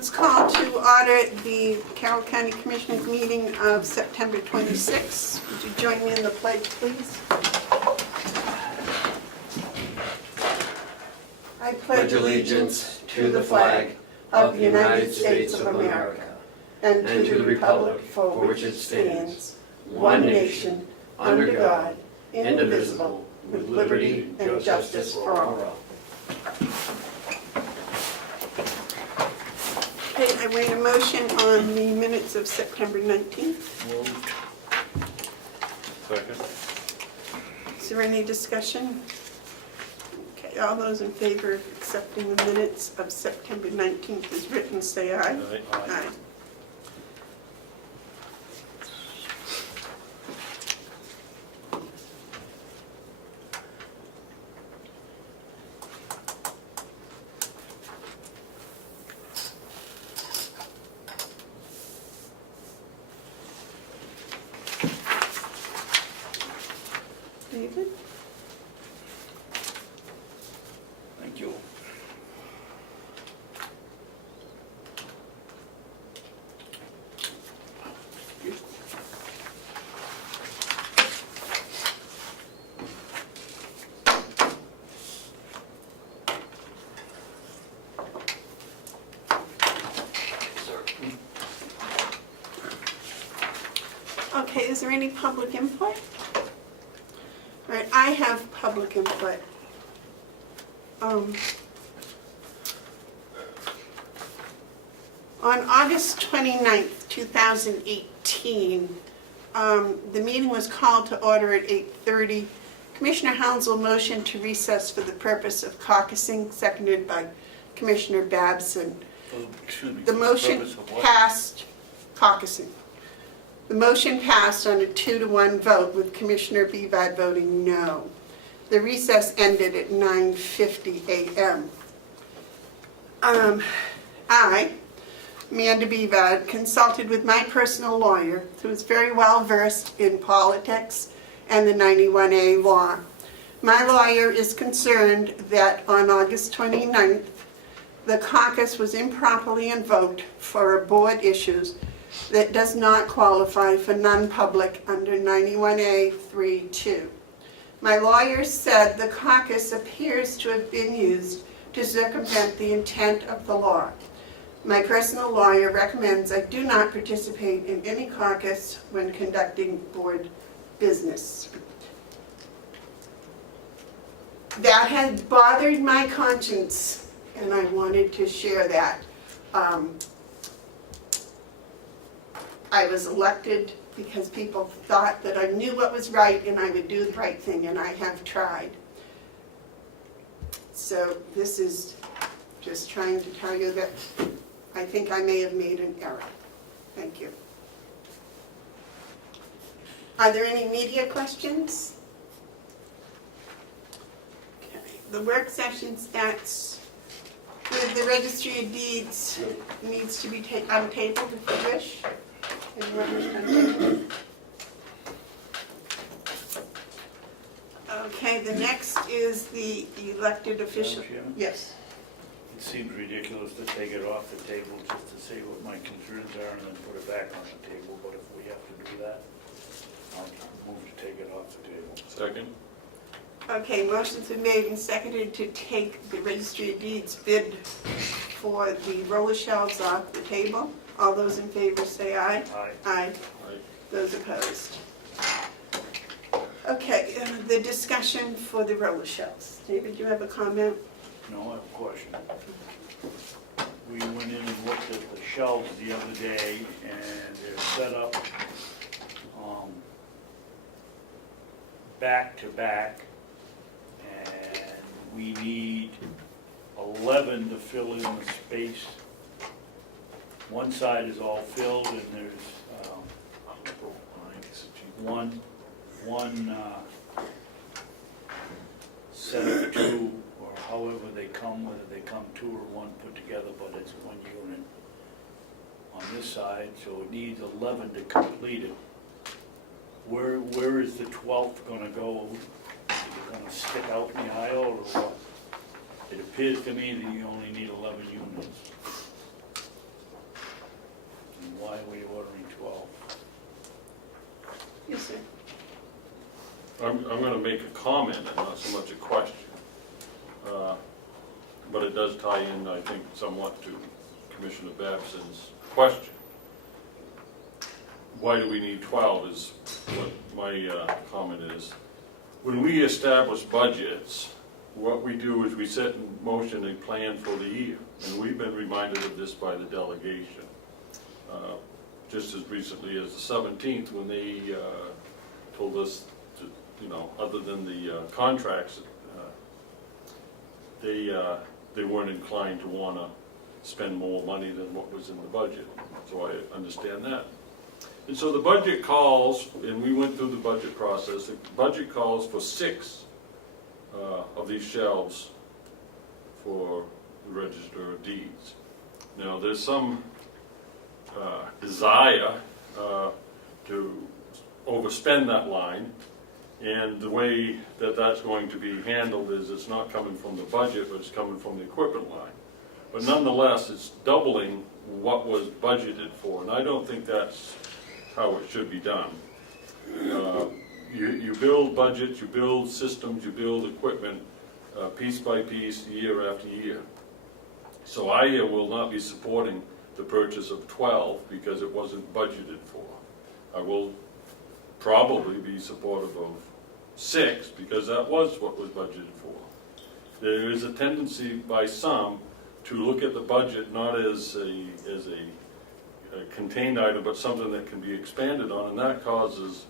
Let's call to order the Carroll County Commissioners meeting of September 26th. Would you join me in the pledge, please? I pledge allegiance to the flag of the United States of America and to the republic for which it stands, one nation, under God, indivisible, with liberty and justice for all. Okay, I wait a motion on the minutes of September 19th. Moved. Second. Is there any discussion? Okay, all those in favor of accepting the minutes of September 19th as written, say aye. Aye. Aye. David? Thank you. Okay, is there any public input? All right, I have public input. On August 29th, 2018, the meeting was called to order at 8:30. Commissioner Hounsell motioned to recess for the purpose of caucusing, seconded by Commissioner Babson. Excuse me. The motion Purpose of what? passed, caucusing. The motion passed on a 2-to-1 vote with Commissioner Bevard voting no. The recess ended at 9:50 a.m. I, Amanda Bevard, consulted with my personal lawyer, who is very well versed in politics and the 91A law. My lawyer is concerned that on August 29th, the caucus was improperly invoked for a board issues that does not qualify for non-public under 91A 3.2. My lawyer said the caucus appears to have been used to circumvent the intent of the law. My personal lawyer recommends I do not participate in any caucus when conducting board business. That had bothered my conscience, and I wanted to share that. I was elected because people thought that I knew what was right and I would do the right thing, and I have tried. So this is just trying to tell you that I think I may have made an error. Thank you. Are there any media questions? Okay. The work session starts with the registry of deeds. Needs to be untabled if you wish. Okay, the next is the elected official. Madam Chairman? Yes. It seems ridiculous to take it off the table just to say what my concerns are and then put it back on the table, but if we have to do that, I'll move to take it off the table. Second. Okay, motion's been made and seconded to take the registry of deeds bid for the roller shelves off the table. All those in favor say aye. Aye. Aye. Those opposed. Okay, the discussion for the roller shelves. David, you have a comment? No, I have a question. We went in and looked at the shelves the other day and they're set up back to back, and we need 11 to fill in the space. One side is all filled and there's one set of two, or however they come, whether they come two or one put together, but it's one unit on this side, so it needs 11 to complete it. Where is the 12th gonna go? Is it gonna stick out in the aisle or what? It appears to me that you only need 11 units. I'm gonna make a comment and not so much a question. But it does tie in, I think, somewhat to Commissioner Babson's question. Why do we need 12 is what my comment is. When we establish budgets, what we do is we set in motion a plan for the year. And we've been reminded of this by the delegation. Just as recently as the 17th, when they told us to, other than the contracts, they weren't inclined to want to spend more money than what was in the budget. So I understand that. And so the budget calls, and we went through the budget process, the budget calls for 6 of these shelves for the Register of Deeds. Now, there's some desire to overspend that line, and the way that that's going to be handled is it's not coming from the budget, but it's coming from the equipment line. But nonetheless, it's doubling what was budgeted for, and I don't think that's how it should be done. You build budgets, you build systems, you build equipment piece by piece, year after year. So I will not be supporting the purchase of 12 because it wasn't budgeted for. I will probably be supportive of 6 because that was what was budgeted for. There is a tendency by some to look at the budget not as a contained item, but something that can be expanded on, and that causes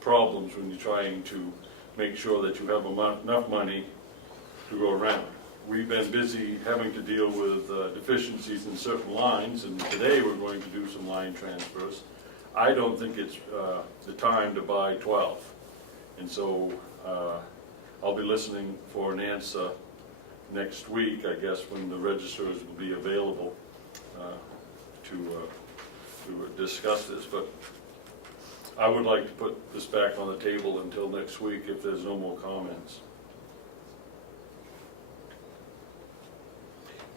problems when you're trying to make sure that you have enough money to go around. We've been busy having to deal with deficiencies in certain lines, and today we're going to do some line transfers. I don't think it's the time to buy 12. And so I'll be listening for an answer next week, I guess, when the registers will be available to discuss this. But I would like to put this back on the table until next week if there's no more comments.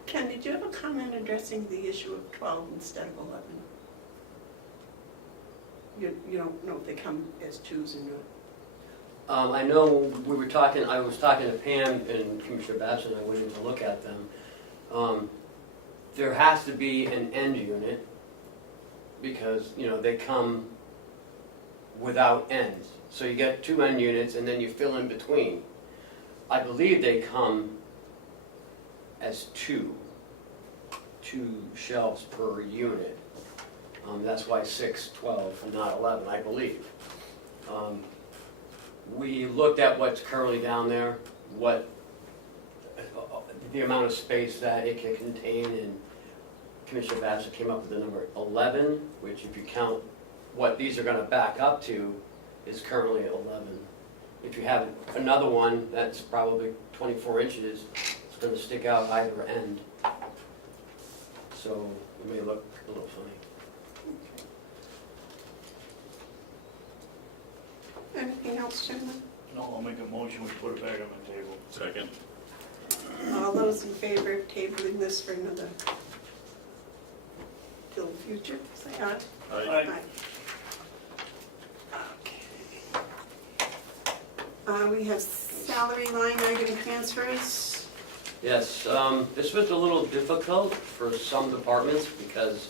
Ken, did you have a comment addressing the issue of 12 instead of 11? You don't know if they come as 2s or not? I know I was talking to Pam and Commissioner Babson, I went in to look at them. There has to be an end unit because, they come without ends. So you get 2 end units and then you fill in between. I believe they come as 2 shelves per unit. That's why 6, 12, and not 11, I believe. We looked at what's currently down there, what the amount of space that it can contain, and Commissioner Babson came up with the number 11, which if you count what these are going to back up to, is currently 11. If you have another one that's probably 24 inches, it's going to stick out either end. So it may look a little funny. Anything else, gentlemen? No, I'll make a motion, we put it back on the table. Second. All those in favor of tabling this for another, till the future, say aye. Aye. Okay. We have salary line item transfers. Yes, this was a little difficult for some departments because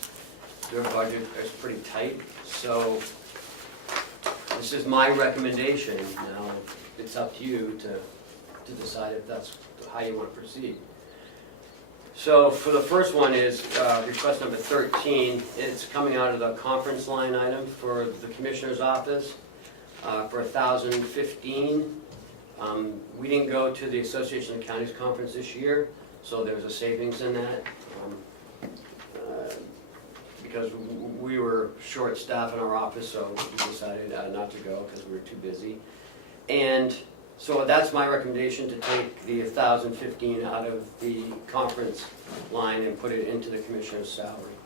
their budget is pretty tight. So this is my recommendation. Now, it's up to you to decide if that's how you want to proceed. So for the first one is request number 13. It's coming out of the conference line item for the Commissioner's office for $1,015. We didn't go to the Association of Counties conference this year, so there's a savings in that. Because we were short-staffed in our office, so we decided not to go because we were too busy. And so that's my recommendation, to take the $1,015 out of the conference line and put it into the Commissioner's salary.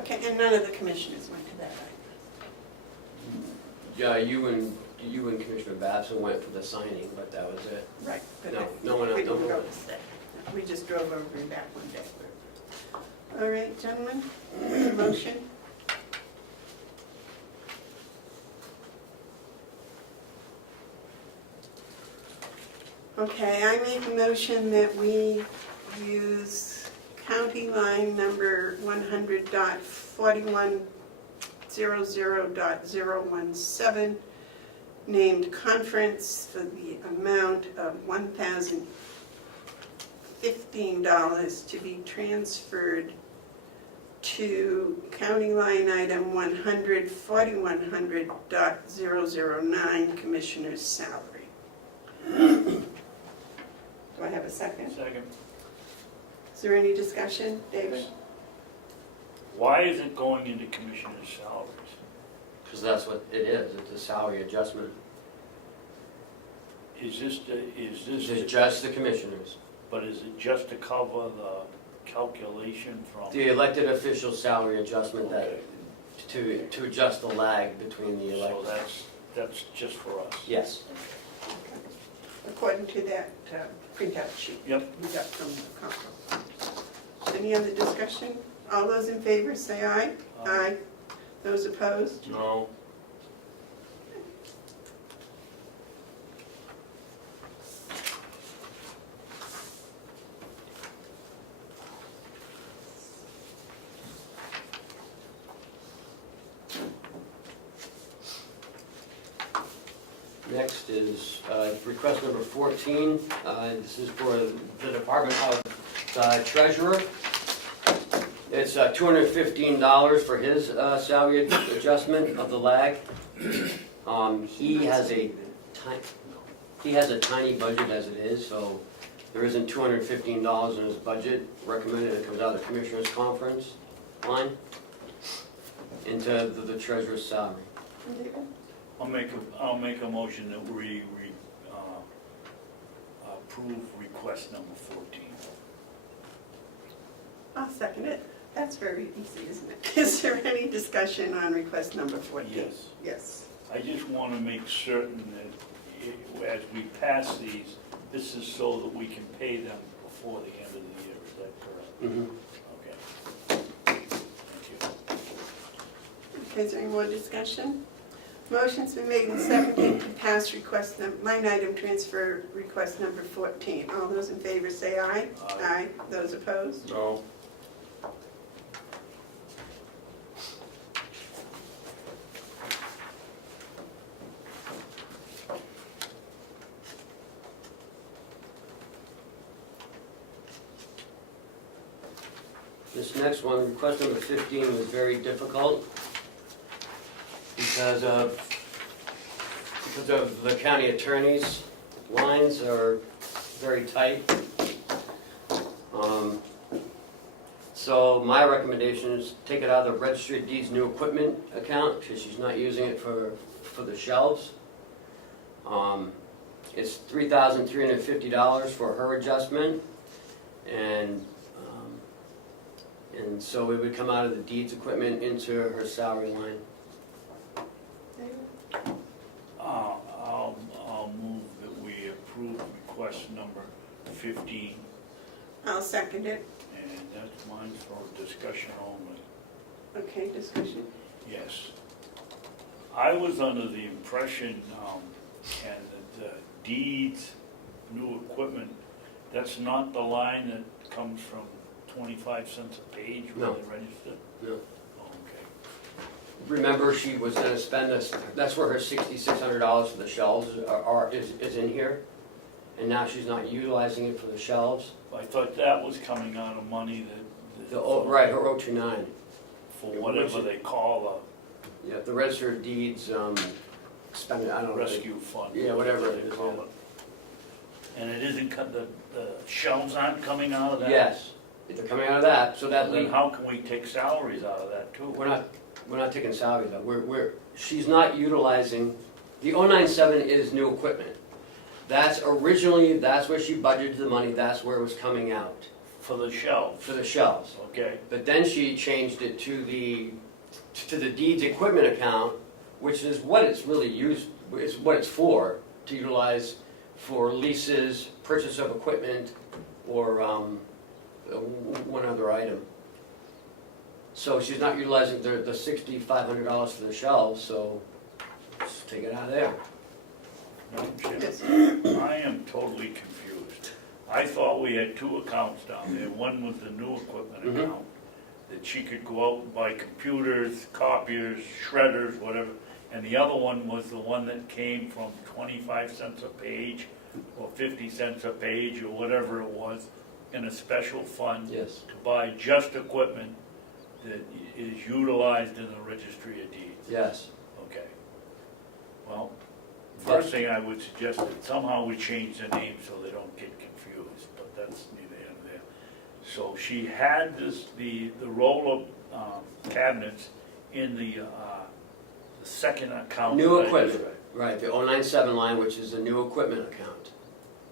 Okay, and none of the commissioners went to that, right? Yeah, you and Commissioner Babson went for the signing, but that was it. Right. No one else. We didn't go to stay. We just drove over and back one day. All right, gentlemen, motion. Okay, I make a motion that we use county line number 100.4100.017, named conference, for the amount of $1,015 to be transferred to county line item 100.4100.009, Commissioner's salary. Do I have a second? Second. Is there any discussion, David? Why is it going into commissioners' salaries? Because that's what it is, it's a salary adjustment. Is this, It's just the commissioners. but is it just to cover the calculation from? The elected official salary adjustment that, Okay. to adjust the lag between the So elected. that's just for us? Yes. According to that printout sheet Yep. we got from the council. Any other discussion? All those in favor say aye. Aye. Those opposed? No, Next is request number 14. This is for the Department of Treasurer. It's $215 for his salary adjustment of the lag. He has a tiny budget as it is, so there isn't $215 in his budget. Recommended it comes out of the Commissioners' Conference line into the Treasurer's salary. I'll make a motion that we approve request number 14. I'll second it. That's very easy, isn't it? Is there any discussion on request number 14? Yes. Yes. I just want to make certain that as we pass these, this is so that we can pay them before the end of the year. Is that correct? Mhm. Okay. Thank you. Okay, is there any more discussion? Motion's been made and seconded to pass line item transfer request number 14. All those in favor say aye. Aye. Those opposed? no, This next one, request number 15, was very difficult because of the county attorney's lines are very tight. So my recommendation is take it out of the Registry of Deeds new equipment account because she's not using it for the shelves. It's $3,350 for her adjustment, and so it would come out of the deeds equipment into her salary line. I'll move that we approve request number 15, I'll second it. and that's mine for discussion only. Okay, discussion. Yes. I was under the impression, and the deeds, new equipment, that's not the line that comes from 25 cents a page when No. they register? No. Oh, okay. Remember, she was gonna spend this, that's where her $6,600 for the shelves is in here. And now she's not utilizing it for the shelves. I thought that was coming out of money Right, her 029. for whatever they call Yeah, the Register of Deeds, spend it, I a don't know. rescue fund. Yeah, whatever it they is, call yeah. it. And it isn't, the shelves aren't coming out of that? Yes, they're coming out of that, so that Then we, how can we take salaries out of that too? we're not taking salaries though. She's not utilizing, the 097 is new equipment. That's where she budgeted the money, that's where it was coming out, For the shelves? for the shelves. Okay, But then she changed it to the deeds equipment account, which is what it's really used, is what it's for, to utilize for leases, purchase of equipment, or one other item. So she's not utilizing the $6,500 for the shelves, so just take it out of there. Madam Chair, Yes. I am totally confused. I thought we had two accounts down there. One was the new equipment Mhm. account, that she could go out and buy computers, copiers, shredders, whatever. And the other one was the one that came from 25 cents a page or 50 cents a page or whatever it was in a special fund Yes. to buy just equipment that is utilized in the registry of deeds. Yes. Okay. Well, first thing I would suggest that somehow we change the name so they don't get confused, but that's neither here nor there. So she had this, the roll of cabinets in the second account. New that I equipment, described. right, the 097 line, which is the new equipment account.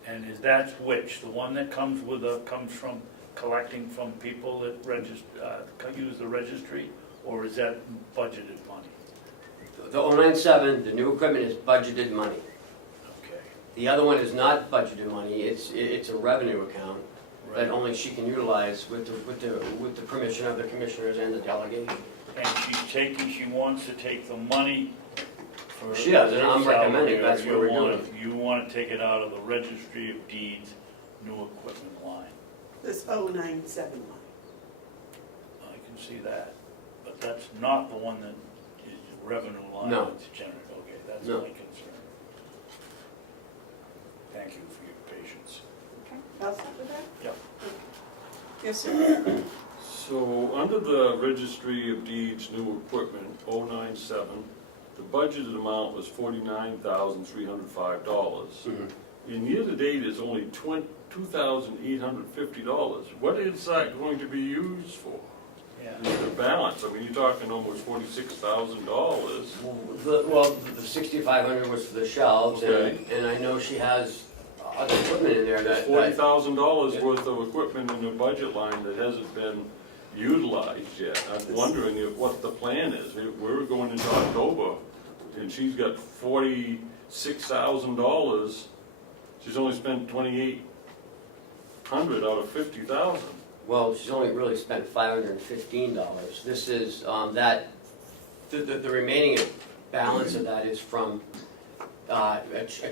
And is that which? The one that comes from collecting from people that use the registry? Or is that budgeted money? The 097, the new equipment is budgeted money. Okay. The other one is not budgeted money, it's a revenue account that Right. only she can utilize with the permission of the commissioners and the delegation. And she wants to take the money for. She does, and I'm her recommending salary, that's or what we're you wanna- doing. You want to take it out of the registry of deeds, new equipment line. This 097 line. I can see that, but that's not the one that is the revenue line No. that's generated. Okay, that's No. my concern. Thank you for your patience. Okay, all set with that? Yep. Yes, sir. So, under the Registry of Deeds new equipment, 097, the budgeted amount was $49,305. And year-to-date is only $2,850. What is that going to be used for? Yeah. The balance, I mean, you're talking almost $46,000. Well, the 6,500 was for the shelves, Okay. and I know she has other equipment in there that. $40,000 worth of equipment in the budget line that hasn't been utilized yet. I'm wondering what the plan is. We're going into October, and she's got $46,000. She's only spent $2,800 out of $50,000. Well, she's only really spent $515. This is, the remaining balance of that is from a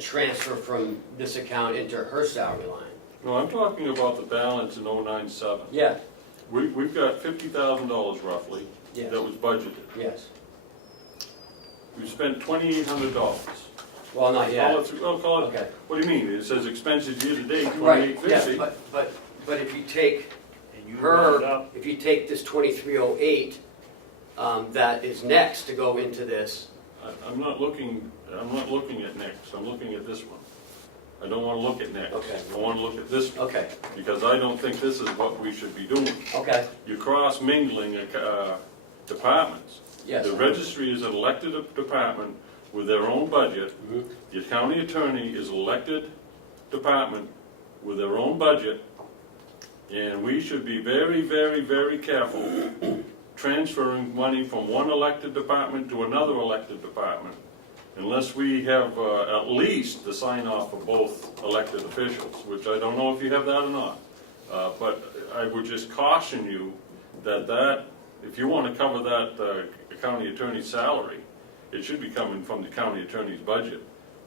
transfer from this account into her salary line. No, I'm talking about the balance in 097. Yeah, We've got $50,000 roughly yes, that was budgeted. yes. We spent $2,800. Well, not yet. Call it, Okay. what do you mean? It says expenses year-to-date, Right, yes, $2,850. but if you take And you round her, up, if you take this 2308, that is next to go into this. I'm not looking at next, I'm looking at this one. I don't want to look at next. Okay. I want to look at this one, Okay, because I don't think this is what we should be doing. okay, You're cross-mingling departments. yes. The registry is an elected department with their own budget. Mhm. The county attorney is elected department with their own budget. And we should be very, very, very careful transferring money from one elected department to another elected department, unless we have at least the sign-off of both elected officials, which I don't know if you have that or not. But I would just caution you that if you want to cover that county attorney's salary, it should be coming from the county attorney's budget.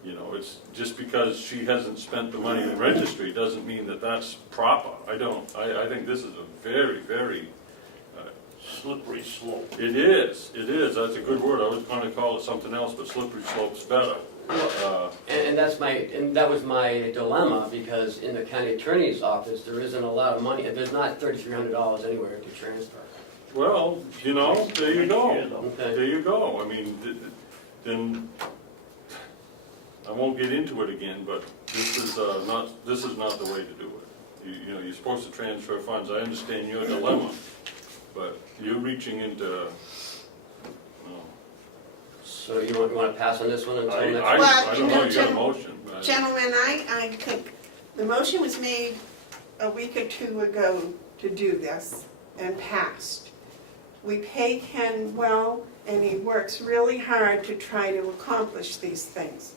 You know, it's just because she hasn't spent the money in the registry doesn't mean that that's proper. I think this is a very, very, slippery slope. it is, that's a good word. I was going to call it something else, but slippery slope's better. And that was my dilemma, because in the county attorney's office, there isn't a lot of money, there's not $3,300 anywhere to transfer. Well, you know, there you go. Okay. There you go. I mean, then, I won't get into it again, but this is not the way to do it. You know, you're supposed to transfer funds. I understand your dilemma, but you're reaching into, So you want to pass on this one until next? I Well, don't you know, know, you got a motion. but- Gentlemen, I think the motion was made a week or two ago to do this and passed. We pay Ken well, and he works really hard to try to accomplish these things.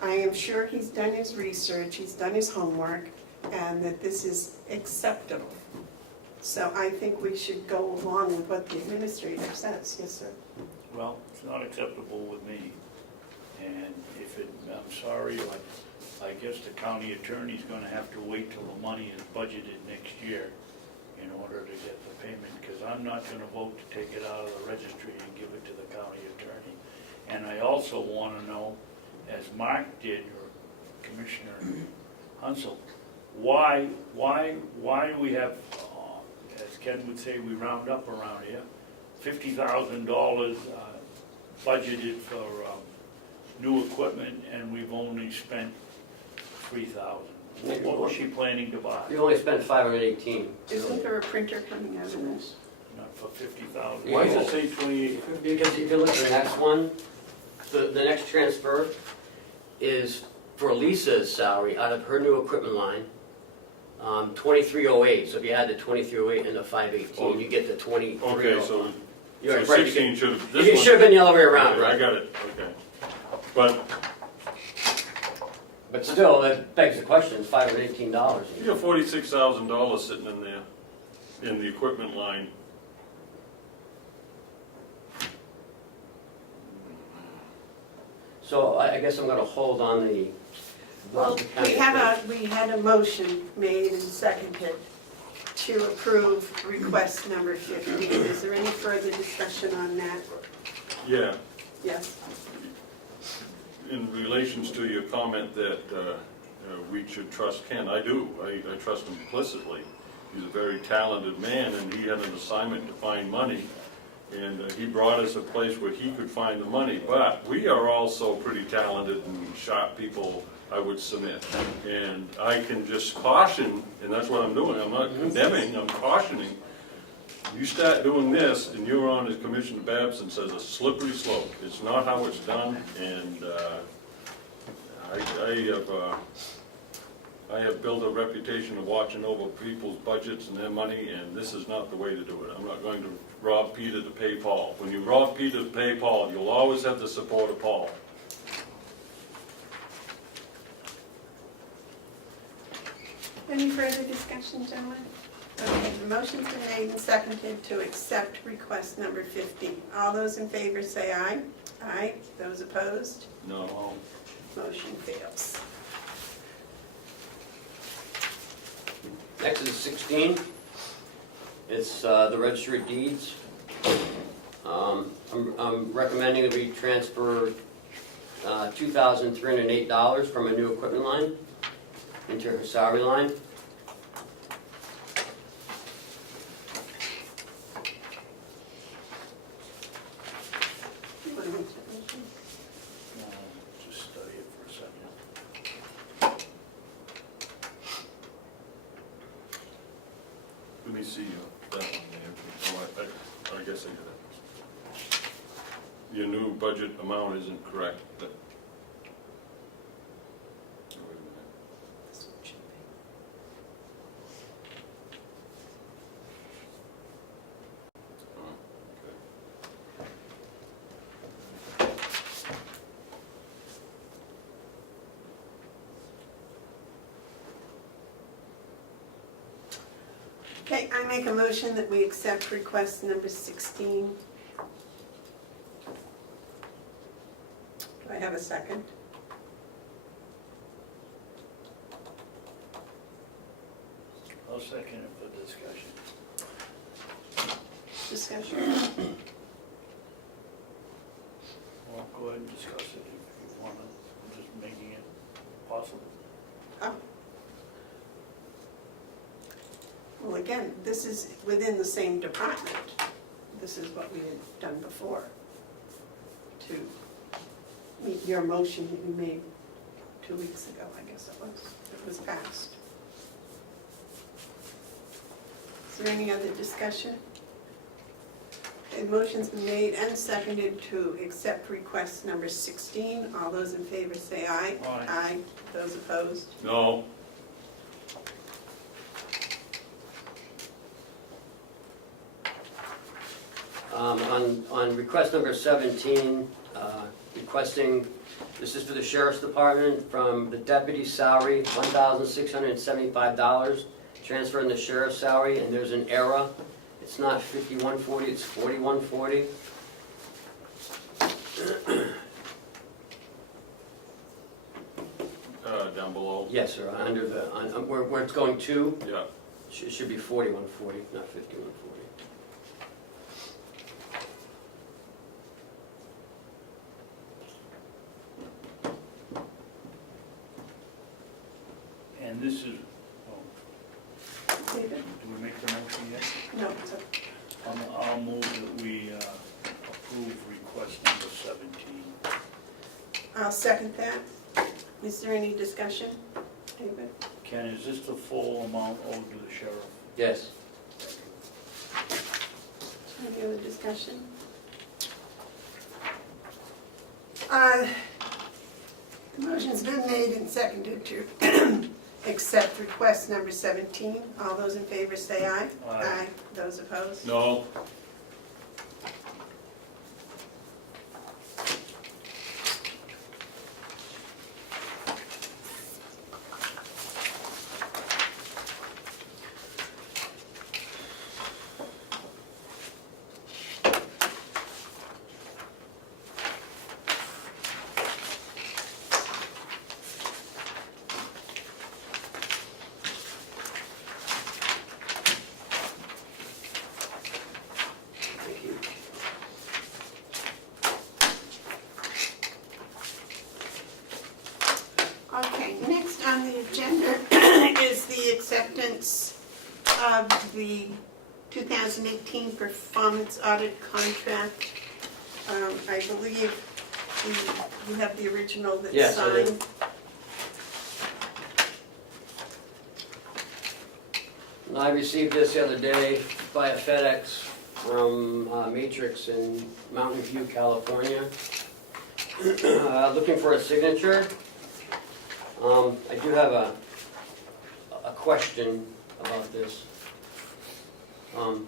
I am sure he's done his research, he's done his homework, and that this is acceptable. So I think we should go along with what the administrator says. Yes, sir. Well, it's not acceptable with me. And if it, I'm sorry, I guess the county attorney's gonna have to wait till the money is budgeted next year in order to get the payment, because I'm not gonna vote to take it out of the registry and give it to the county attorney. And I also wanna know, as Mark did, or Commissioner Hounsell, why do we have, as Ken would say, we round up around here, $50,000 budgeted for new equipment, and we've only spent $3,000. What was she planning to buy? You only spent 518. Isn't there a printer coming out of this? Not for $50,000. Why does it say 28? Because if you look at the next one, the next transfer is for Lisa's salary out of her new equipment line, 2308. So if you add the 2308 and the 518, you get the 23. Okay, so You're right, 16 should have, It this one. should have been the other way around, I right? got it, okay. But But still, that begs the question, it's $518. you got $46,000 sitting in there, in the equipment line. So I guess I'm gonna hold on the. Well, we had a motion made and seconded to approve request number 15. Is there any further discussion on that? Yeah, Yes? in relations to your comment that we should trust Ken, I do. I trust him implicitly. He's a very talented man, and he had an assignment to find money, and he brought us a place where he could find the money. But we are also pretty talented and sharp people, I would submit. And I can just caution, and that's what I'm doing. I'm not condemning, I'm cautioning. You start doing this, and you're on, as Commissioner Babson says, a slippery slope. It's not how it's done, and I have built a reputation of watching over people's budgets and their money, and this is not the way to do it. I'm not going to rob Peter to pay Paul. When you rob Peter to pay Paul, you'll always have the support of Paul. Any further discussion, gentlemen? Okay, the motion's been made and seconded to accept request number 15. All those in favor say aye. Aye. Those opposed? No. Motion fails. Next is 16. It's the registry of deeds. I'm recommending that we transfer $2,308 from a new equipment line into her salary line. You want to make that motion? Just study it for a second. Let me see that one there. Oh, I guess I did it. Your new budget amount isn't correct. Oh, wait a minute. This one should be. Oh, Okay, I make a motion that we accept request number 16. Do I have a second? I'll second it for discussion. Discussion? Well, go ahead and discuss it if you want to. I'm just making it possible. Oh. Well, again, this is within the same department. This is what we had done before to meet your motion that you made 2 weeks ago, I guess it was passed. Is there any other discussion? Okay, the motion's been made and seconded to accept request number 16. All those in favor say aye. Aye. Aye. Those opposed? No. On request number 17, requesting, this is for the Sheriff's Department, from the deputy salary, $1,675, transferring the sheriff's salary, and there's an error. It's not 5140, it's 4140. down below? Yes, sir, under the, where it's going to, Yeah. it should be 4140, not 5140. And this is, David? do we make the motion yet? No, it's okay. I'll move that we approve request number 17. I'll second that. Is there any discussion, David? Ken, is this the full amount owed to the sheriff? Yes. Any other discussion? The motion's been made and seconded to accept request number 17. All those in favor say aye. Aye. Those opposed? No, Thank you. Okay, next on the agenda is the acceptance of the 2018 performance audit contract. I believe you have the original that's Yes, I do. signed. I received this the other day via FedEx from Matrix in Mountain View, California. Looking for a signature. I do have a question about this. On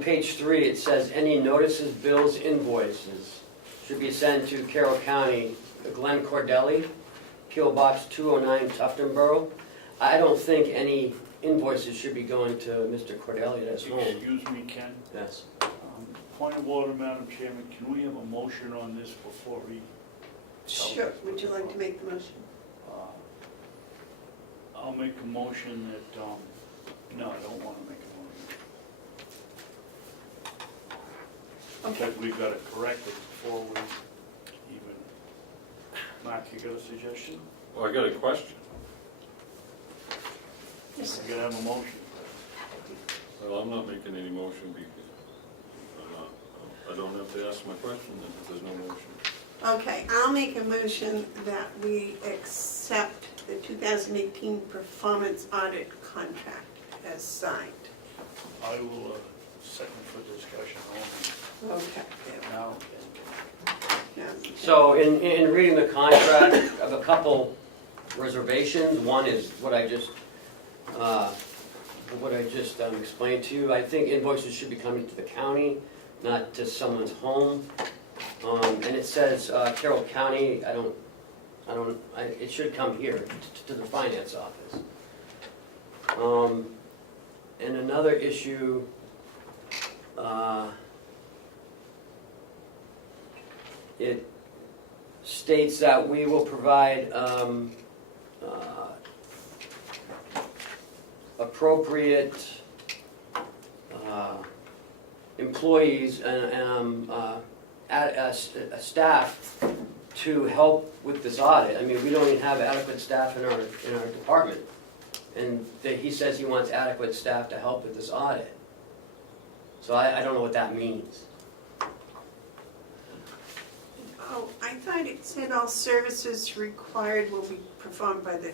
page 3, it says any notices, bills, invoices should be sent to Carroll County, Glenn Cordelli, P.O. Box 209, Tuftonboro. I don't think any invoices should be going to Mr. Cordelli at his home. Excuse me, Ken. Yes. Point of order, Madam Chairman, can we have a motion on this before we? Sure, would you like to make the motion? I'll make a motion that, no, I don't want to make a motion. Okay. But we've got to correct it before we even, Mark, you got a suggestion? well, I got a question. Yes, sir. We're going to have a motion. Well, I'm not making any motion because I don't have to ask my question then if there's no motion. Okay, I'll make a motion that we accept the 2018 performance audit contract as signed. I will second for discussion only. Okay. Now, Yeah. So in reading the contract, I have a couple reservations. One is what I just explained to you. I think invoices should be coming to the county, not to someone's home. And it says Carroll County. It should come here to the finance office. And another issue. It states that we will provide appropriate employees and staff to help with this audit. I mean, we don't even have adequate staff in our department. And he says he wants adequate staff to help with this audit. So I don't know what that means. Oh, I thought it said all services required will be performed by the,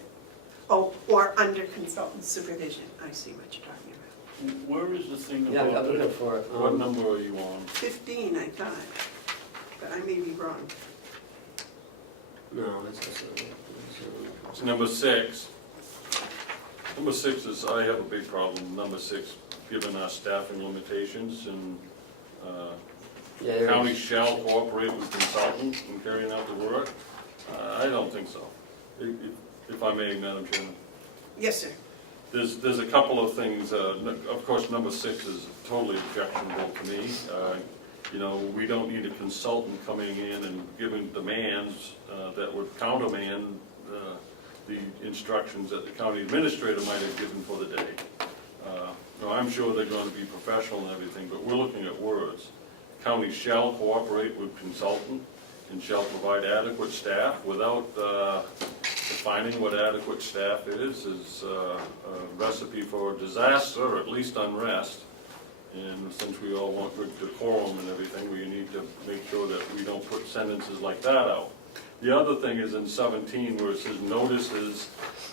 or under consultant supervision. I see what you're talking about. where is the thing Yeah, I'm about looking the, for it. What number are you on? 15, I thought, but I may be wrong. No, that's It's number 6. Number 6 is, I have a big problem, number 6, given our staffing limitations and yeah, there county is. shall cooperate with consultants in carrying out the work. I don't think so, if I may, Madam Chairman. Yes, sir. There's a couple of things, of course, number 6 is totally objectionable to me. You know, we don't need a consultant coming in and giving demands that would countermand the instructions that the county administrator might have given for the day. Now, I'm sure they're going to be professional and everything, but we're looking at words. County shall cooperate with consultant and shall provide adequate staff. Without defining what adequate staff is a recipe for disaster, or at least unrest. And since we all want good decorum and everything, we need to make sure that we don't put sentences like that out. The other thing is in 17 where it says notices,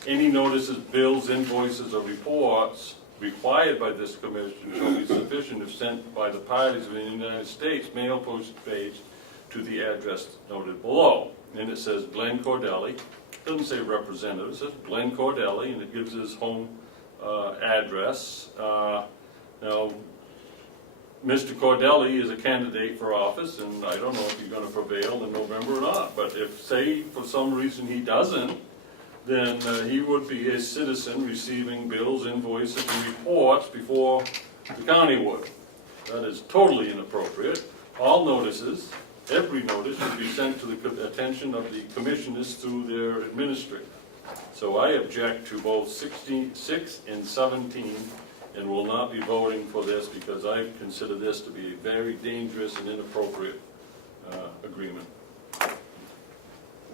any notices, bills, invoices, or reports required by this commission shall be sufficient if sent by the parties within the United States, mail, postage to the address noted below. And it says Glenn Cordelli. It doesn't say representative, it says Glenn Cordelli, and it gives his home address. Now, Mr. Cordelli is a candidate for office, and I don't know if he's going to prevail in November or not, but if, say, for some reason he doesn't, then he would be a citizen receiving bills, invoices, and reports before the county would. That is totally inappropriate. All notices, every notice should be sent to the attention of the commissioners through their administrator. So I object to both 6 and 17 and will not be voting for this because I consider this to be a very dangerous and inappropriate agreement.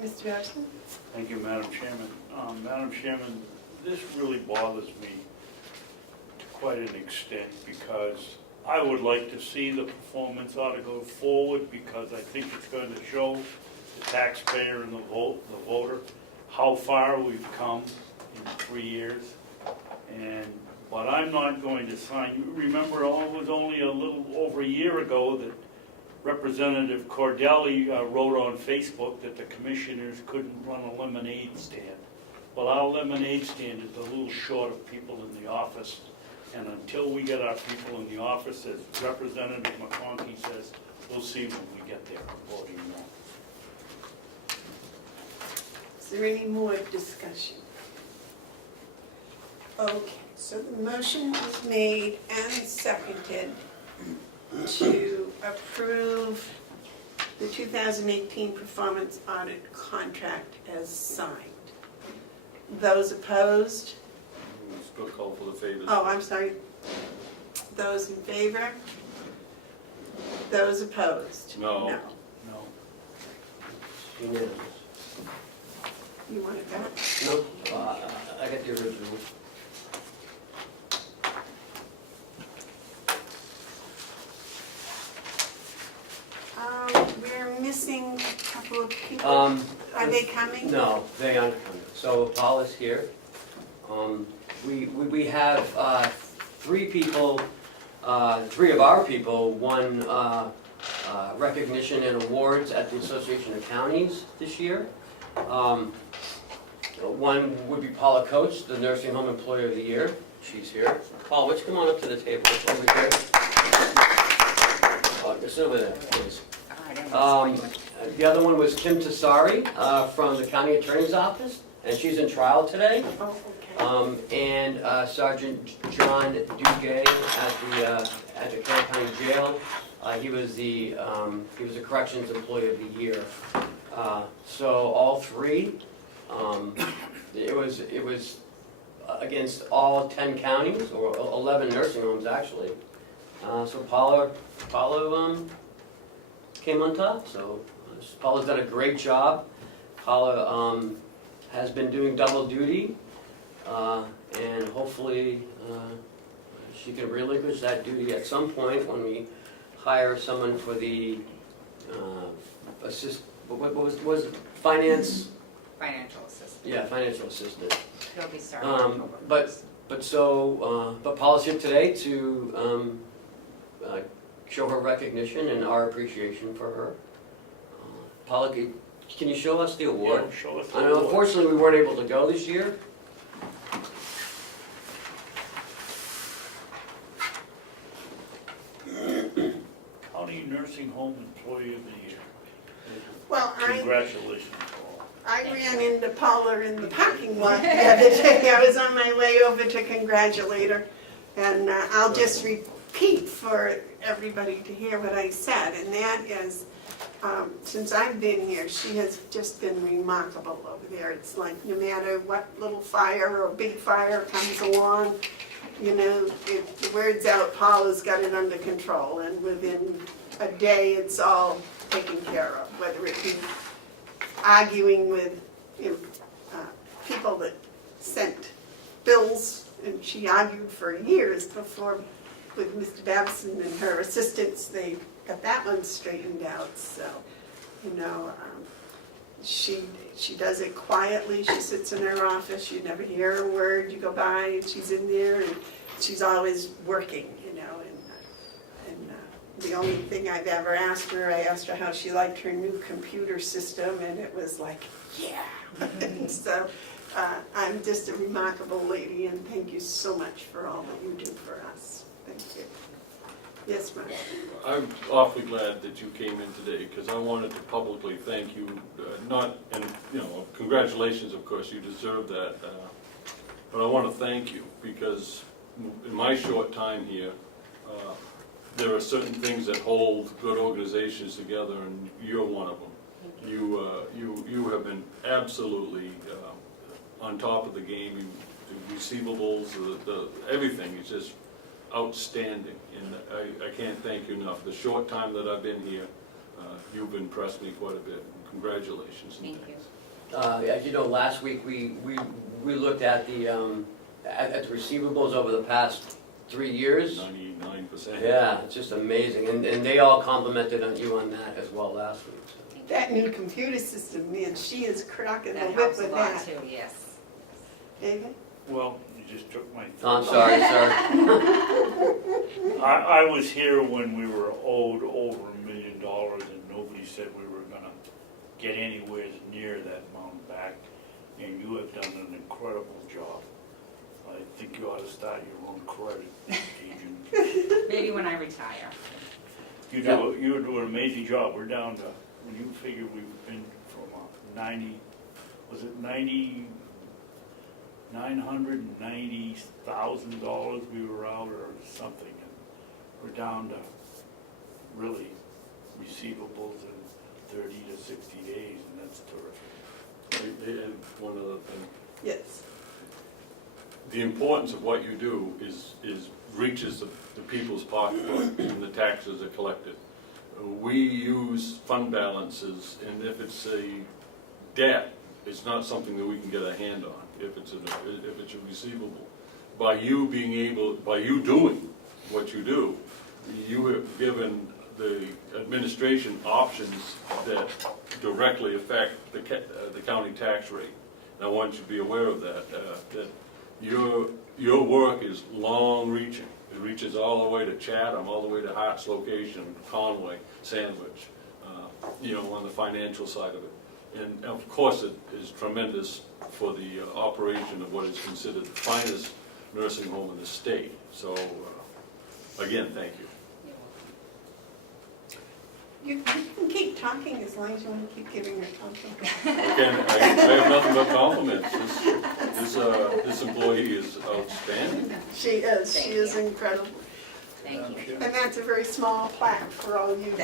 Mr. Babson? Thank you, Madam Chairman. Madam Chairman, this really bothers me to quite an extent because I would like to see the performance ought to go forward because I think it's going to show the taxpayer and the voter how far we've come in 3 years. But I'm not going to sign. You remember, it was only a little over a year ago that Representative Cordelli wrote on Facebook that the commissioners couldn't run a lemonade stand. Well, our lemonade stand is a little short of people in the office, and until we get our people in the office, as Representative McConkey says, we'll see when we get there voting no. Is there any more discussion? Okay, so the motion was made and seconded to approve the 2018 performance audit contract as signed. Those opposed? Let's go call for the favors. Oh, I'm sorry. Those in favor? Those opposed? No. No. Unanimous. You want it back? No, I got the original. We're missing a couple of people. Are they coming? No, they aren't coming. So Paul is here. We have 3 people, 3 of our people won recognition and awards at the Association of Counties this year. One would be Paula Coates, the Nursing Home Employee of the Year. She's here. Paul, why don't you come on up to the table over here? Just over there, please. The other one was Kim Tassari from the County Attorney's Office, and she's in trial today. Oh, okay. And Sergeant John Duguay at the Carroll County Jail. He was a Corrections Employee of the Year. So all 3, it was against all 10 counties, or 11 nursing homes actually. So Paula came on top. So Paula's done a great job. Paula has been doing double duty, and hopefully she can relinquish that duty at some point when we hire someone for the what was it? Finance? Financial assistance. Yeah, financial assistant. He'll be starting October But Paula's here today to show her recognition and our appreciation for her. Paula, can you show us the award? Yeah, show us the I know, award. unfortunately, we weren't able to go this year. County Nursing Home Employee of the Year. Well, Congratulations, Paul. I ran into Paula in the parking lot the other day. I was on my way over to congratulate her. And I'll just repeat for everybody to hear what I said, and that is since I've been here, she has just been remarkable over there. It's like no matter what little fire or big fire comes along, you know, the word's out, Paula's got it under control, and within a day, it's all taken care of, whether it be arguing with, you know, people that sent bills, and she argued for years before with Mr. Babson and her assistants, they got that one straightened out. So, you know, she does it quietly. She sits in her office. You never hear a word. You go by and she's in there, and she's always working, you know. And the only thing I've ever asked her, I asked her how she liked her new computer system, and it was like, yeah. And so I'm just a remarkable lady, and thank you so much for all that you do for us. Thank you. Yes, Mark. I'm awfully glad that you came in today, because I wanted to publicly thank you, congratulations, of course, you deserve that, but I want to thank you, because in my short time here, there are certain things that hold good organizations together, and you're one of them. You have been absolutely on top of the game. The receivables, everything is just outstanding, and I can't thank you enough. The short time that I've been here, you've impressed me quite a bit. Congratulations. Thank you. As you know, last week we looked at the receivables over the past 3 years. 99%. Yeah, it's just amazing, and they all complimented on you on that as well last week. So. That new computer system, man, she is cracking the That whip helps a with lot that. too, yes. David? Well, you just took my. Oh, I'm sorry, sir. I was here when we were owed over $1 million, and nobody said we were gonna get anywhere near that amount back, and you have done an incredible job. I think you ought to start your own credit agent. Maybe when I retire. You do an amazing job. We're down to, when you figure we've been from $990,000 we were out or something, and we're down to really receivables in 30 to 60 days, and that's terrific. And one other thing. Yes. The importance of what you do reaches the people's pocketbook and the taxes are collected. We use fund balances, and if it's a debt, it's not something that we can get a hand on. If it's a receivable, by you doing what you do, you have given the administration options that directly affect the county tax rate. And I want you to be aware of that. That your work is long-reaching. It reaches all the way to Chatham, all the way to Hart's location, Conway, Sandwich, on the financial side of it. And of course it is tremendous for the operation of what is considered the finest nursing home in the state. So again, thank you. You can keep talking as long as you want to keep giving her compliments. Again, I have nothing but compliments. This employee is outstanding. She is. Thank She is you. incredible. Thank you. And that's a very small plaque for all you do.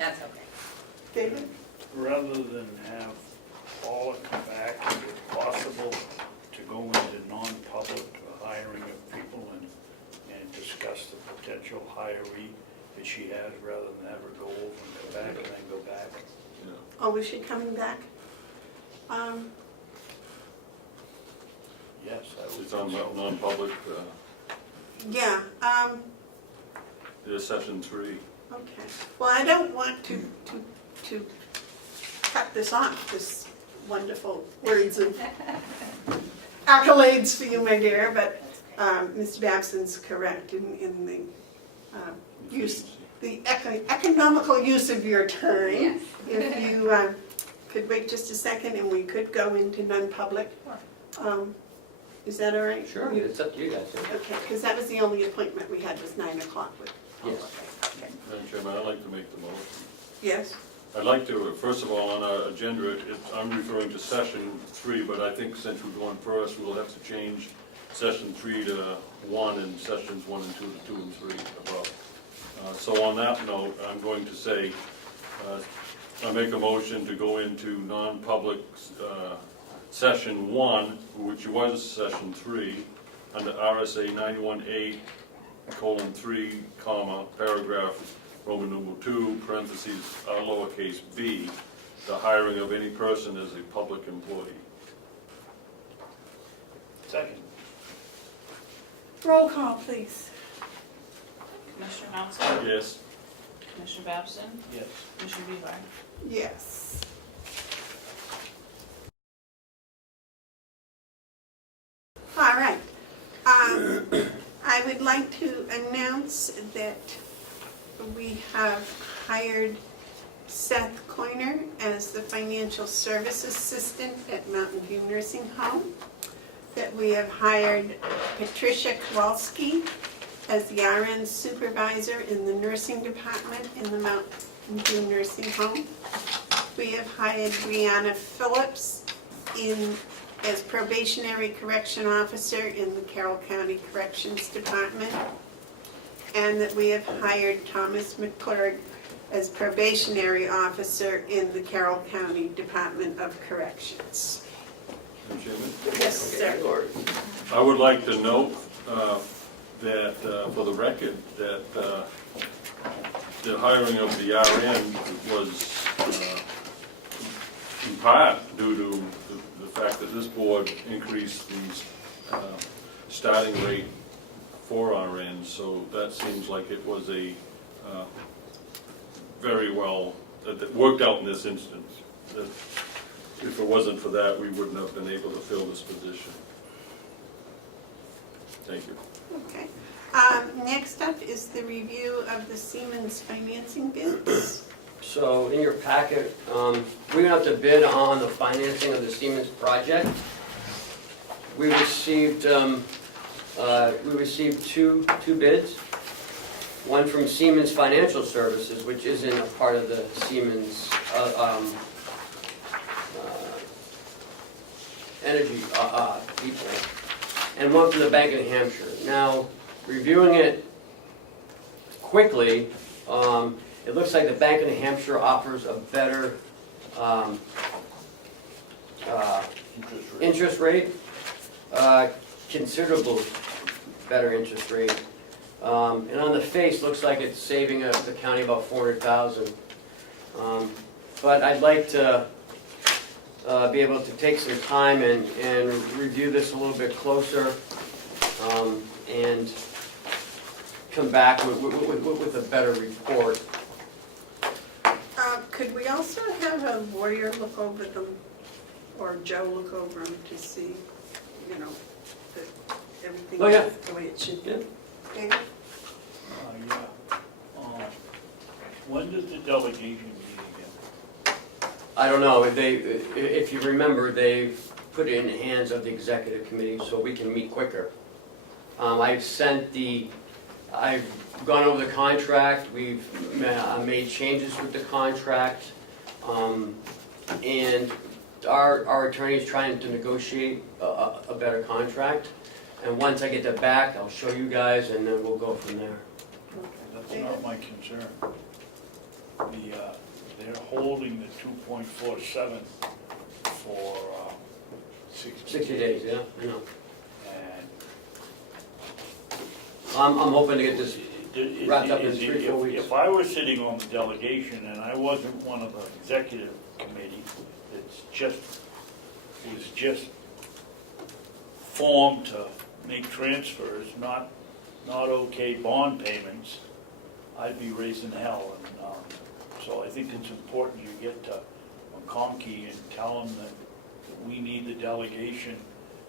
That's okay. David? Rather than have Paula come back, is it possible to go into non-public hiring of people and discuss the potential hiree that she has, rather than have her go over and go back and then go back? Yeah. Oh, is she coming back? Yes, I would. It's on non-public, Yeah, session 3. okay. Well, I don't want to cut this off, this wonderful words of accolades for you, my dear, but Mr. Babson's correct in the use, the economical use of your time. Yes. If you could wait just a second and we could go into non-public. Is that all right? Sure, it's up to you guys. Okay, because that was the only appointment we had was 9 o'clock with. Yes. Madam Chairman, I'd like to make the motion. Yes? I'd like to, first of all, on our agenda, I'm referring to session 3, but I think since we're going first, we'll have to change session 3 to 1 and sessions 1 and 2 to 2 and 3 above. So on that note, I'm going to say, I make a motion to go into non-public session 1, which was session 3, under RSA 91A:3, paragraph Roman numeral 2, parentheses, lowercase b, the hiring of any person as a public employee. Second. Roll call, please. Commissioner Hounsell? Yes. Commissioner Babson? Yes. Commissioner Bevard? Yes. All right. I would like to announce that we have hired Seth Coiner as the Financial Service Assistant at Mountain View Nursing Home, that we have hired Patricia Kowalski as the RN Supervisor in the Nursing Department in the Mountain View Nursing Home. We have hired Brianna Phillips as Probationary Correction Officer in the Carroll County Corrections Department, and that we have hired Thomas McClurg as Probationary Officer in the Carroll County Department of Corrections. Madam Chairman? Yes, sir. I would like to note that, for the record, that the hiring of the RN was in part due to the fact that this board increased the starting rate for RNs, so that seems like it was a very well, that it worked out in this instance. That if it wasn't for that, we wouldn't have been able to fill this position. Thank you. Okay. Next up is the review of the Siemens financing bids. So in your packet, we went out to bid on the financing of the Siemens project. We received two bids. One from Siemens Financial Services, which isn't a part of the Siemens energy people, and one from the Bank of New Hampshire. Now, reviewing it quickly, it looks like the Bank of New Hampshire offers a better interest rate, considerable better interest rate. And on the face, looks like it's saving the county about $400,000. But I'd like to be able to take some time and review this a little bit closer, and come back with a better report. Could we also have a lawyer look over them, or Joe look over them to see, you know, that everything Oh, yeah. is the way it should be? Yeah. David? Yeah. When does the delegation meet again? I don't know, if you remember, they've put it in the hands of the executive committee so we can meet quicker. I've gone over the contract, we've made changes with the contract, and our attorney is trying to negotiate a better contract. And once I get that back, I'll show you guys, and then we'll go from there. That's not my concern. They're holding the 2.47 for 60 days, yeah, I know. And I'm hoping to get this wrapped up in 3-4 weeks. If I were sitting on the delegation and I wasn't one of the executive committee, it was just formed to make transfers, not okay bond payments, I'd be raising hell. And so I think it's important you get to McConkey and tell them that we need the delegation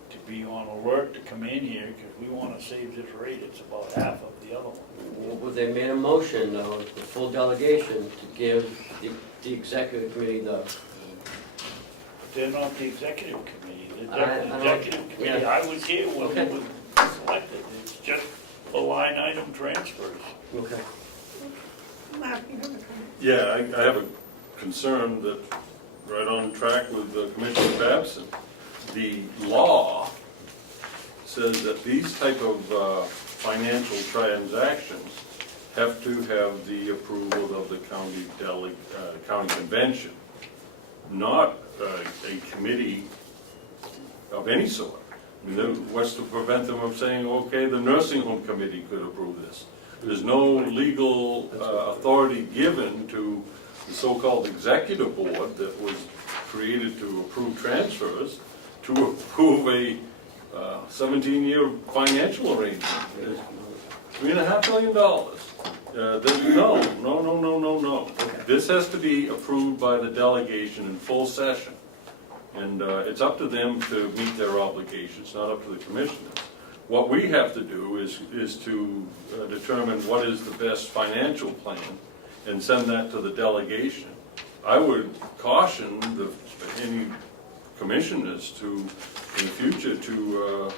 to be on alert to come in here, because we want to save this rate. It's about half of the other one. Well, they made a motion, though, the full delegation, to give the executive committee the... They're not the executive committee. The I don't- executive committee, yeah. I was here when Okay. it was selected. It's just for line item transfers. Okay. Mark, you have a comment? Yeah, I have a concern that, right on track with Commissioner Babson, the law says that these type of financial transactions have to have the approval of the county convention, not a committee of any sort. I mean, what's to prevent them from saying, okay, the nursing home committee could approve this? There's no legal authority given to the so-called executive board that was created to approve transfers, to approve a 17-year financial arrangement. $3.5 million. No. This has to be approved by the delegation in full session. And it's up to them to meet their obligations, not up to the commissioners. What we have to do is to determine what is the best financial plan and send that to the delegation. I would caution any commissioners to, in the future, to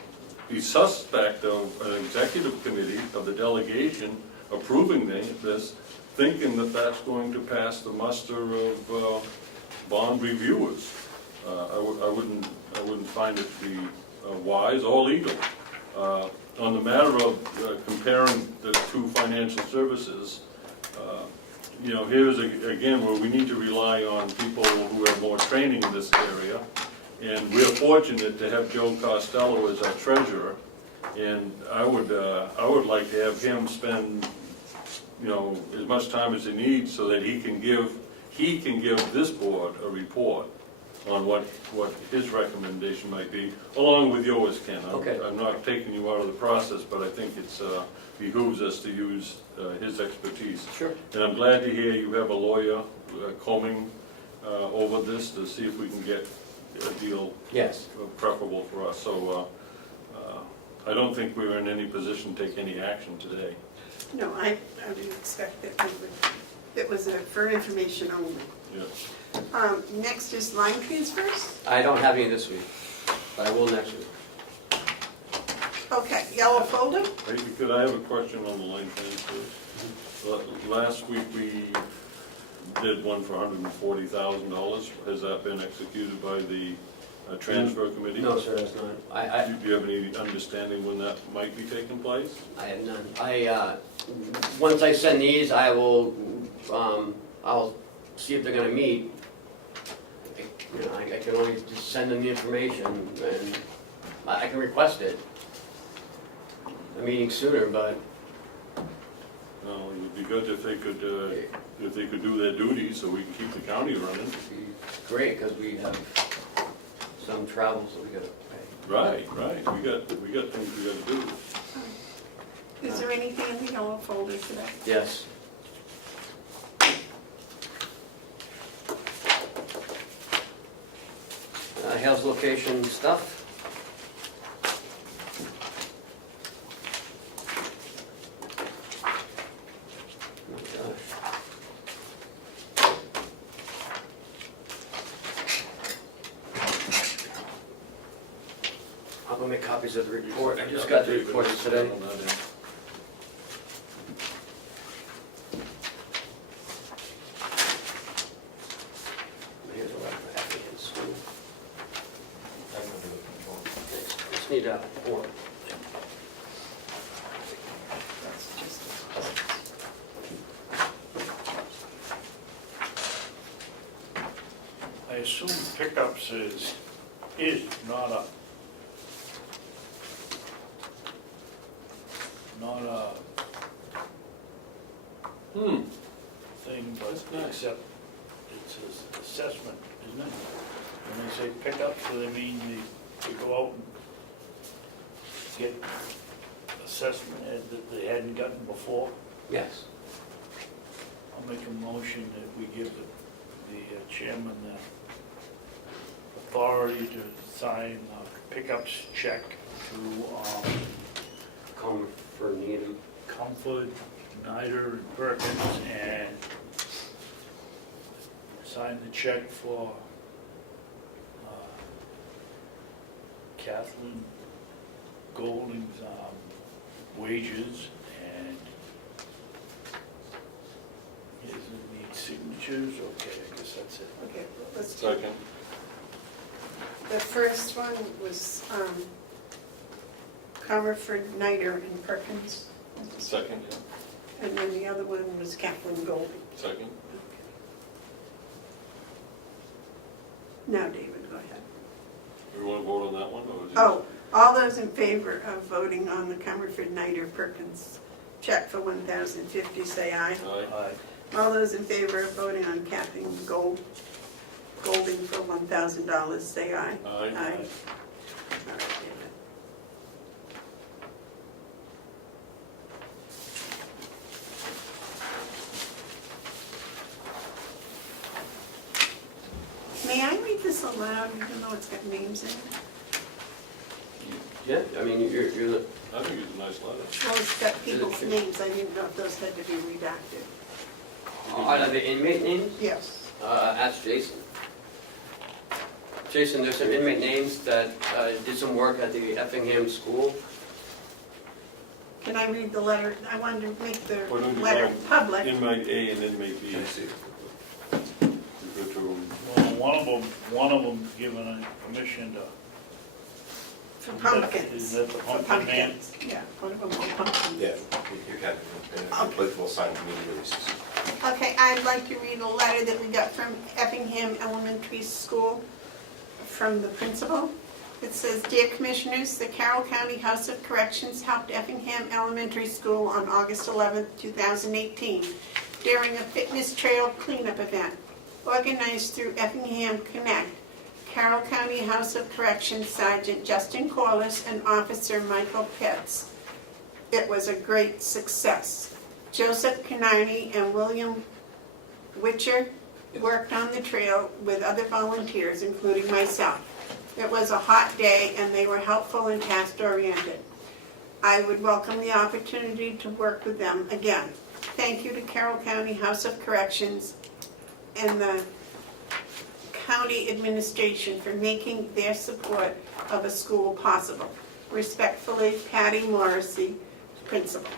be suspect of an executive committee of the delegation approving this, thinking that that's going to pass the muster of bond reviewers. I wouldn't find it to be wise or legal. On the matter of comparing the two financial services, here's again where we need to rely on people who have more training in this area. And we're fortunate to have Joe Costello as our treasurer. And I would like to have him spend, as much time as he needs so that he can give this board a report on what his recommendation might be, along with yours, Ken. Okay. I'm not taking you out of the process, but I think it's behooves us to use his expertise. Sure. And I'm glad to hear you have a lawyer combing over this to see if we can get a deal Yes. preferable for us. So I don't think we're in any position to take any action today. No, I didn't expect that we would. It was for information only. Yeah. Next is line transfers. I don't have any this week, but I will next week. Okay, yellow folder. Hey, could I have a question on the line transfers? Last week we did one for $140,000. Has that been executed by the transfer committee? No, sir, that's not. Do you have any understanding when that might be taking place? I have none. Once I send these, I will, I'll see if they're gonna meet. I can only just send them the information, and I can request it. A meeting sooner, but No, it would be good if they could do their duty so we can keep the county running. it'd be great, because we have some travels that we gotta pay. Right. We got things we gotta do. Is there anything in the yellow folder today? Yes. Hales location stuff. Oh my gosh. I'll go make copies of the report. I just got the reports today. Here's a lot of applicants. Just need a form. That's just. I assume pickups is not a thing, but except it's an assessment, isn't it? When they say pickups, do they mean they go out and get assessment that they hadn't gotten before? Yes. I'll make a motion that we give the chairman the authority to sign pickups check to Come for Needham. Comfort, Snyder, and Perkins, and sign the check for Kathleen Golding's wages, and does it need signatures? Okay, I guess that's it. Okay, let's. Second. The first one was Comerford, Snyder, and Perkins. Second, And then the other one was Kathleen Golding. Second? Now, David, go ahead. We want to vote on that one, or is it? Oh, all those in favor of voting on the Comerford Snyder Perkins check for $1,050, say aye. Aye. Aye. All those in favor of voting on Kathleen Golding for $1,000, say aye. Aye. Aye. All right, David. May I read this aloud, even though it's got names in it? Yeah, I mean, you're the, I think it's a nice letter. Well, it's got people's names, I didn't know if those had to be redacted. are the inmate names? Yes. Ask Jason. Jason, there's some inmate names that did some work at the Effingham School. Can I read the letter? I wanted to make the Why don't you letter go public. Inmate A and inmate B. I see. You go to, Well, one of them given a permission to. For pumpkins. Is that the For pumpkin man? pumpkins. Yeah, one of them for pumpkins. Yeah, you can, and applicable signed community releases. Okay, I'd like to read a letter that we got from Effingham Elementary School from the principal. It says, "Dear Commissioners, the Carroll County House of Corrections helped Effingham Elementary School on August 11, 2018 during a fitness trail cleanup event organized through Effingham Connect. Carroll County House of Corrections Sergeant Justin Corliss and Officer Michael Pitts. It was a great success. Joseph Canarney and William Witcher worked on the trail with other volunteers, including myself. It was a hot day and they were helpful and task-oriented. I would welcome the opportunity to work with them again. Thank you to Carroll County House of Corrections and the county administration for making their support of a school possible. Respectfully, Patty Morrissey, Principal."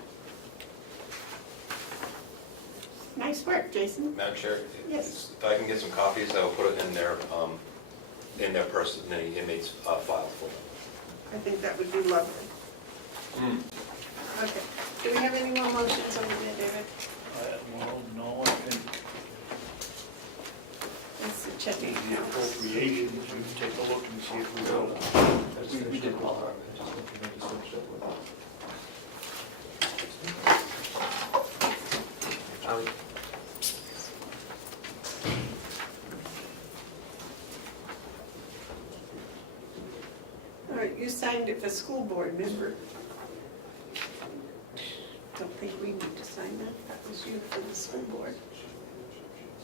Nice work, Jason. Madam Chair? Yes. If I can get some copies, I will put it in their person, the inmate's file for them. I think that would be lovely. Okay. Do we have any more motions over there, David? Well, no, I think That's the checking the accounts. appropriations, you take a look and see if we go. We did all All right, you signed it for school board member. Don't think we need to sign that. That was you for the school board.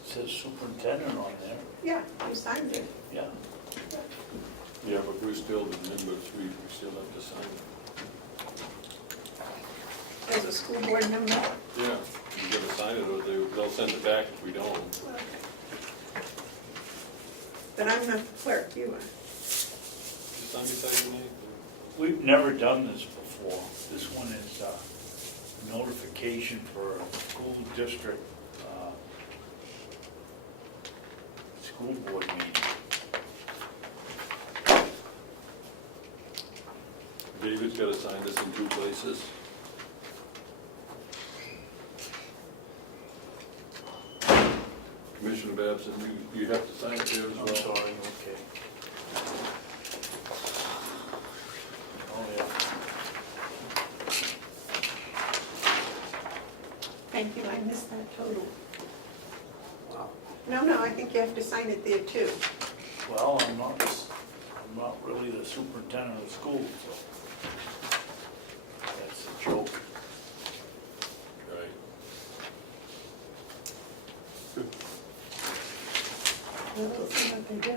Says superintendent on there, Yeah, you signed it. yeah. yeah, but we're still the member three, we still have to sign it. As a school board member. Yeah, you gotta sign it or they'll send it back if we don't. Okay. But I'm the clerk, you are. Just sign beside your name. We've never done this before. This one is notification for a school district, school board meeting. David's gotta sign this in 2 places. Commissioner Babson, you have to sign it there as well. I'm sorry, okay. Oh, yeah. Thank you, I missed that total. Wow. No, I think you have to sign it there too. Well, I'm not really the superintendent of the school, so that's a joke. Right. We'll see what they do.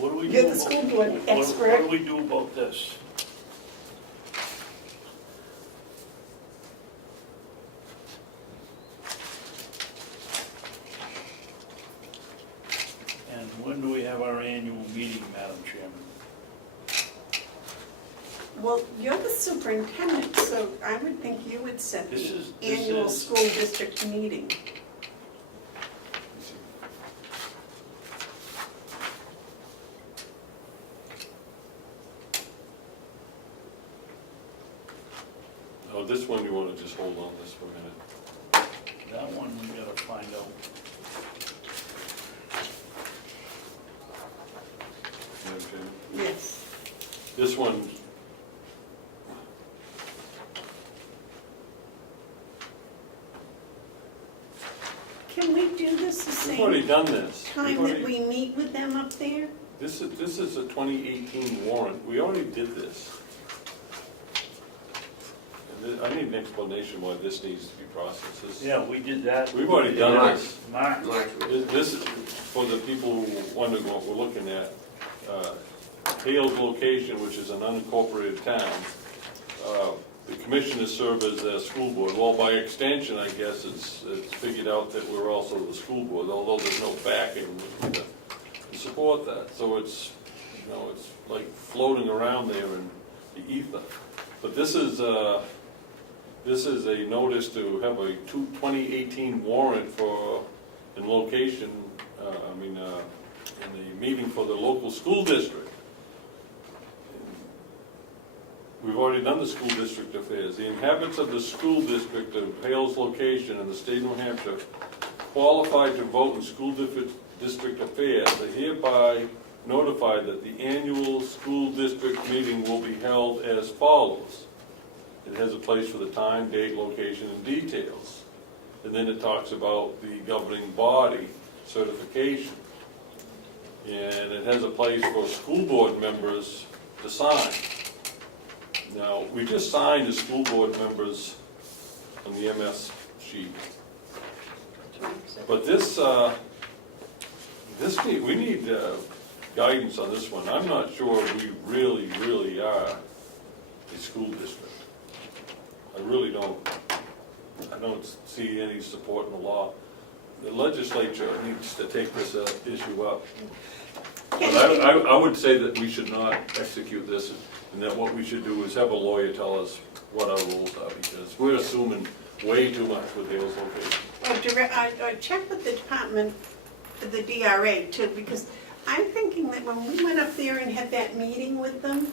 What do we do? You're the about- school board what- expert. What do we do about this? And when do we have our annual meeting, Madam Chairman? Well, you're the superintendent, so I would think you would set This the is- this annual is- school district meeting. this one, you wanna just hold on this for a minute. That one we gotta find out. Madam Chairman. Yes. This one, Can we do this the we've already same done this. time We've that already- we meet with them up there? This is a 2018 warrant. We already did this. And I need an explanation why this needs to be processed. Yeah, we did that. We've already done March. this. March. This is, for the people who wonder what we're looking at, Hale's location, which is an unincorporated town, the commissioners serve as their school board. Well, by extension, I guess it's figured out that we're also the school board, although there's no backing to support that. So it's, you know, it's like floating around there in the ether. But this is a notice to have a 2018 warrant for, in location, in the meeting for the local school district. We've already done the school district affairs. The inhabitants of the school district of Hale's location in the state of New Hampshire qualified to vote in school district affairs are hereby notified that the annual school district meeting will be held as follows. It has a place for the time, date, location, and details. And then it talks about the governing body certification. And it has a place for school board members to sign. Now, we just signed the school board members on the MS sheet. But we need guidance on this one. I'm not sure we really are a school district. I really don't. I don't see any support in the law. The legislature needs to take this issue up. But I would say that we should not execute this, and that what we should do is have a lawyer tell us what our rules are, because we're assuming way too much with Hale's location. I checked with the department, the DRA too, because I'm thinking that when we went up there and had that meeting with them,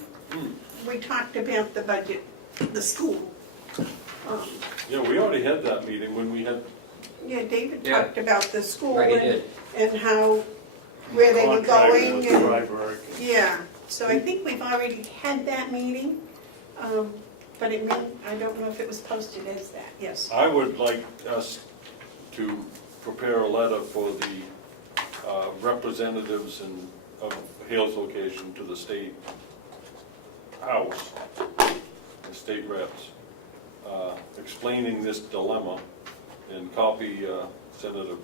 we talked about the budget, the school. Yeah, we already had that meeting when we had, Yeah, David Yeah. talked about the school Right, he and, did. and how, where they were Contract going with and, Freiburg. yeah. So I think we've already had that meeting, but it may, I don't know if it was posted as that, yes. I would like us to prepare a letter for the representatives of Hale's location to the state house, the state reps, explaining this dilemma, and copy Senator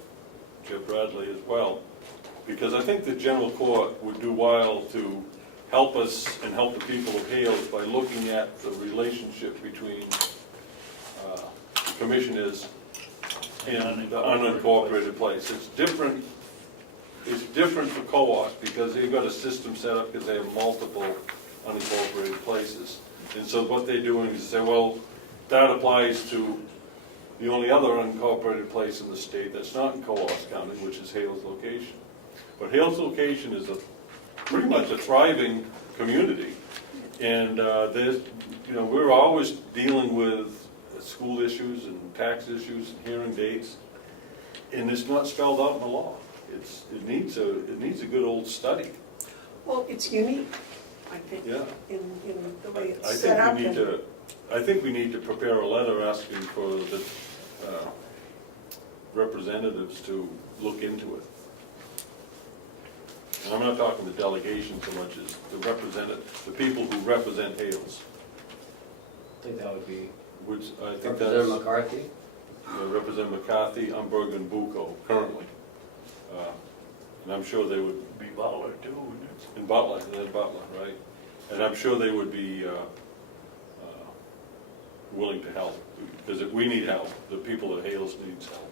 Jeb Bradley as well, because I think the general court would do well to help us and help the people of Hales by looking at the relationship between the commissioners and the unincorporated place. It's different for co-ops because they've got a system set up because they have multiple unincorporated places. And so what they're doing is say, well, that applies to the only other unincorporated place in the state that's not in Coos County, which is Hale's location. But Hale's location is pretty much a thriving community. And we're always dealing with school issues and tax issues and hearing dates. And it's not spelled out in the law. It needs a good old study. Well, it's unique, I think, Yeah. in the way I it's set up. think we need to prepare a letter asking for the representatives to look into it. And I'm not talking the delegation so much as the people who represent Hales, I think that would be which I think Representative that's McCarthy. Representative McCarthy, Umberg, and Bucco currently. And I'm sure they would, Be Butler too, wouldn't it? in Butler, right? And I'm sure they would be willing to help, because we need help, the people at Hales needs help.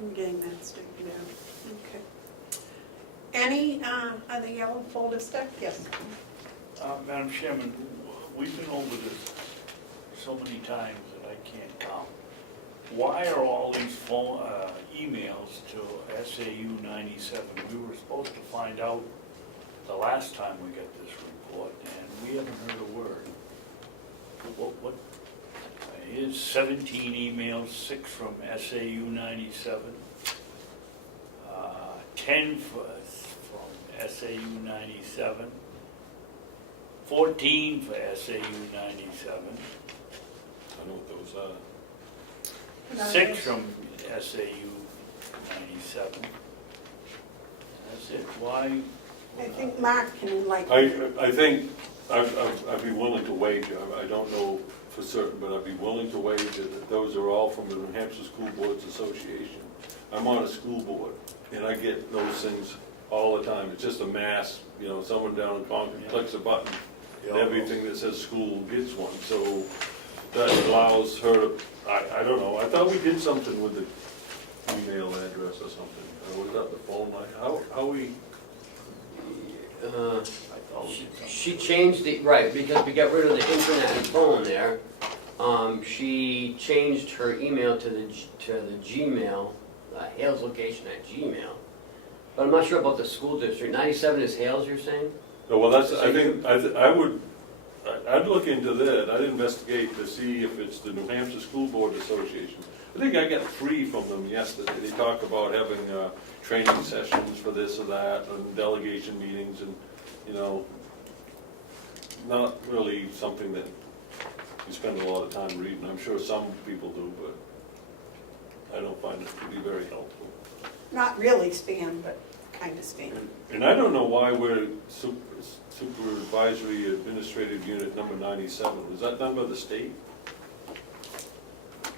I'm getting that straightened out. Okay. Any other yellow folder stuff? Yes. Madam Chairman, we've been over this so many times that I can't count. Why are all these emails to SAU 97? We were supposed to find out the last time we got this report, and we haven't heard a word. 17 emails, 6 from SAU 97, 10 from SAU 97, 14 for SAU 97, I know what those are. 6 from SAU 97. That's it. Why? I think Mark can like. I think I'd be willing to wager, I don't know for certain, but I'd be willing to wager that those are all from the New Hampshire School Boards Association. I'm on a school board, and I get those things all the time. It's just a mass, you know, someone down in Concord clicks a button, and everything that says school gets one. So that allows her to, I don't know, I thought we did something with the email address or something. Or was that the phone line? How we? She changed the, right, because we got rid of the internet and phone there. She changed her email to the Gmail, Hale's location at Gmail. But I'm not sure about the school district. 97 is Hale's, you're saying? No, well, that's, I think, I'd look into that, I'd investigate to see if it's the New Hampshire School Board Association. I think I got 3 from them yesterday. They talk about having training sessions for this or that, and delegation meetings, and, you know, not really something that you spend a lot of time reading. I'm sure some people do, but I don't find it to be very helpful. Not really spam, but kind of spam. And I don't know why we're Supervisory Administrative Unit number 97. Was that done by the state?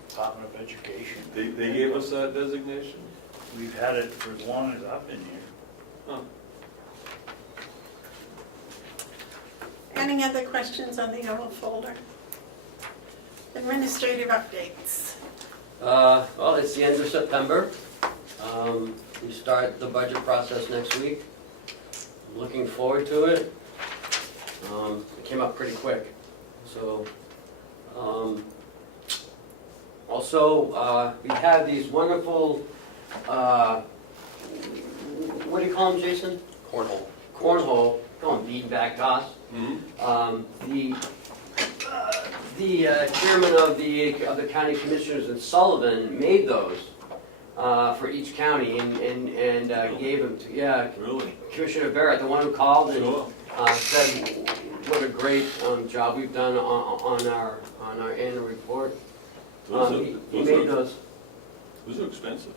Department of Education. They gave us that designation? We've had it for as long as I've been here. Huh. Any other questions on the yellow folder? Administrative updates. Well, it's the end of September. We start the budget process next week. I'm looking forward to it. It came up pretty quick. So, also, we have these wonderful, what do you call them, Jason? Cornhole. Cornhole, call them beanbag toss. The chairman of the county commissioners in Sullivan made those for each county and gave them to, yeah, Really? Commissioner Barrett, the one who called and Sure. said what a great job we've done on our annual report. He made those. Those are expensive.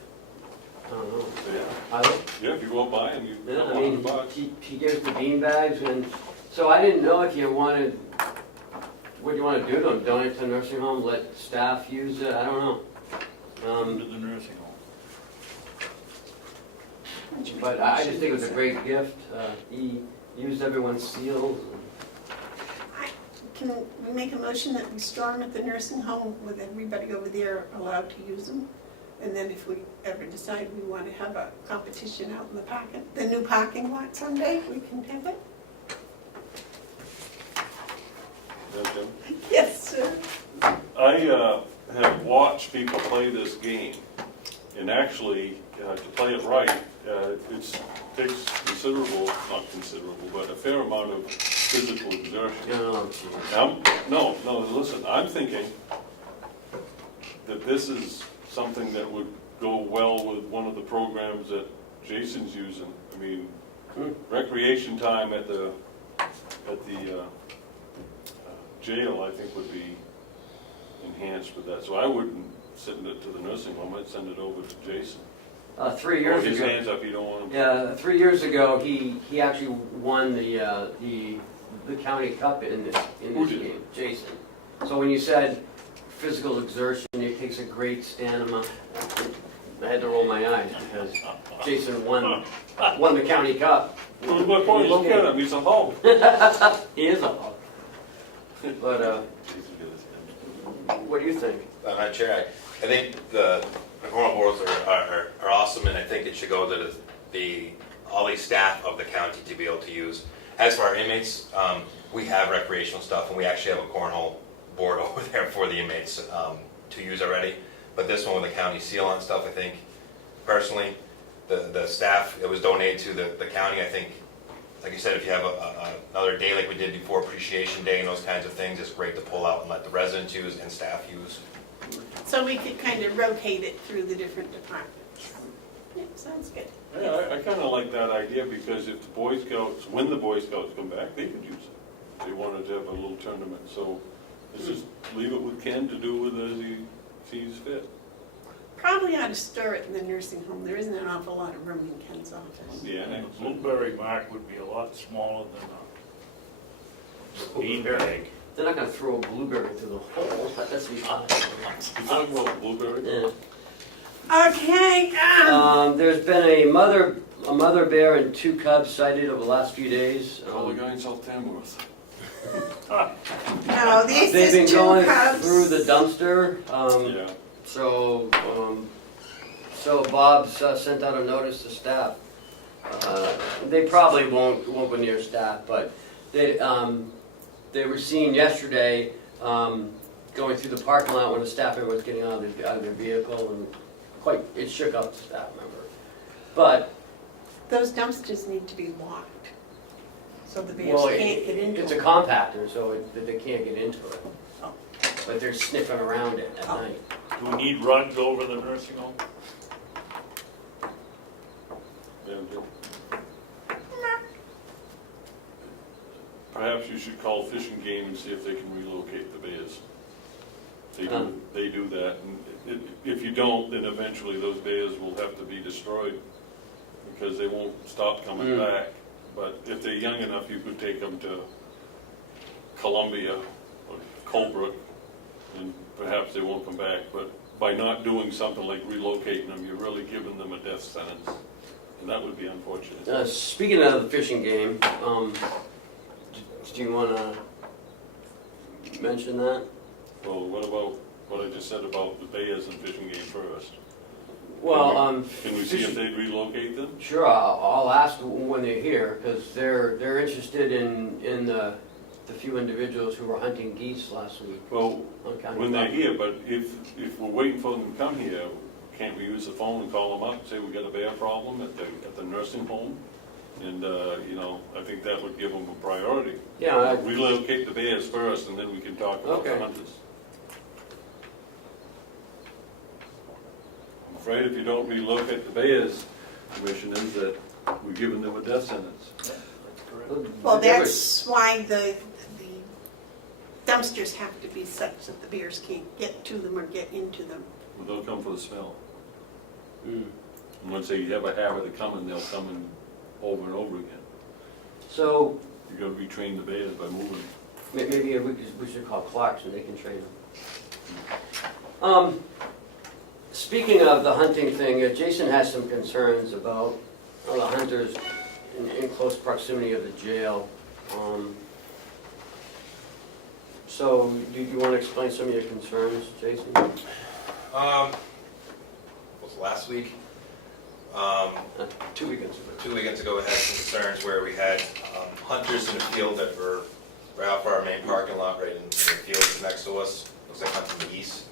I don't know. Yeah. I don't- Yeah, if you go by and you Yeah, got I mean, $100. he gives the bean bags, and so I didn't know if you wanted, what do you want to do to them? Donate to the nursing home, let staff use it? I don't know. To the nursing home. But I just think it was a great gift. He used everyone's seals. Can we make a motion that we store them at the nursing home with everybody over there allowed to use them? And then if we ever decide we want to have a competition out in the new parking lot someday, we can have it? Yeah, Jim? Yes, sir. I have watched people play this game, and actually, to play it right, it takes considerable, not considerable, but a fair amount of physical exertion. No, listen, I'm thinking that this is something that would go well with one of the programs that Jason's using. I mean, recreation time at the jail, I think, would be enhanced with that. So I wouldn't send it to the nursing home, I'd send it over to Jason. 3 years Hold his ago. hands up, you don't want him. Yeah, 3 years ago, he actually won the county cup in this Who did? game, Jason. So when you said physical exertion, it takes a great stamina. I had to roll my eyes because Jason won the county cup. Well, my point, look at him, he's a Hulk. He is a hawk. But Jason got his hand. what do you think? Madam Chair, I think the cornhole boards are awesome, and I think it should go to all the staff of the county to be able to use. As for our inmates, we have recreational stuff, and we actually have a cornhole board over there for the inmates to use already. But this one with the county seal on stuff, I think, personally, the staff, it was donated to the county. I think, like you said, if you have another day like we did before Appreciation Day and those kinds of things, it's great to pull out and let the residents use and staff use. So we could kind of rotate it through the different departments. Yeah, sounds good. Yeah, I kinda like that idea, because if the Boy Scouts, when the Boy Scouts come back, they could use it. They wanted to have a little tournament, so let's just leave it with Ken to do with as he sees fit. Probably ought to store it in the nursing home. There isn't an awful lot of room in Ken's office. Yeah, And the blueberry mark would be a lot smaller than a beanbag. They're not gonna throw a blueberry through the hole, that's be odd. you talking about blueberry? Yeah. Okay, There's been a mother bear and 2 cubs sighted over the last few days. Call the guy in South Tamworth. no, this They've been is 2 going cubs. through the dumpster, Yeah, so Bob's sent out a notice to staff. They probably won't go near staff, but they were seen yesterday going through the parking lot when the staff member was getting out of their vehicle, and it shook up the staff member. But Those dumpsters need to be locked, so the bears well, can't get into it's a them. compactor, so they can't get into it. Oh. But they're sniffing around it at Oh. night. Do we need rugs over the nursing home? yeah, yeah. Perhaps you should call Fish and Game and see if they can relocate the bears. They do that, and if you don't, then eventually those bears will have to be destroyed, because they won't stop coming back. But if they're young enough, you could take them to Columbia or Colebrook, and perhaps they won't come back. But by not doing something like relocating them, you're really giving them a death sentence, and that would be unfortunate. Speaking of the fishing game, do you want to mention that? Well, what about what I just said about the bears and Fishing Game first? Well, Can we see if they'd relocate them? sure, I'll ask when they're here, because they're interested in the few individuals who were hunting geese last week Well, on county when they're property. here, but if we're waiting for them to come here, can't we use the phone and call them up and say we got a bear problem at the nursing home? And, I think that would give them a priority. Yeah, Relocate the bears first, and then we can talk about the Okay. hunters. I'm afraid if you don't relocate the bears, commissioners, that we're giving them a death sentence. Yeah, that's correct. Well, that's why the dumpsters have to be such that the bears can't get to them or get into them. Well, they'll come for the smell. Mm. And once they have a habit of coming, they'll come in over and over again. So You gotta retrain the bears by moving. maybe we should call Clark so they can train them. Speaking of the hunting thing, Jason has some concerns about the hunters in close proximity of the jail. So do you want to explain some of your concerns, Jason? Was it last week? 2 weekends ago. 2 weekends ago, we had some concerns where we had hunters in the field that were right out for our main parking lot, right in the field next to us. Looks like hunting the geese.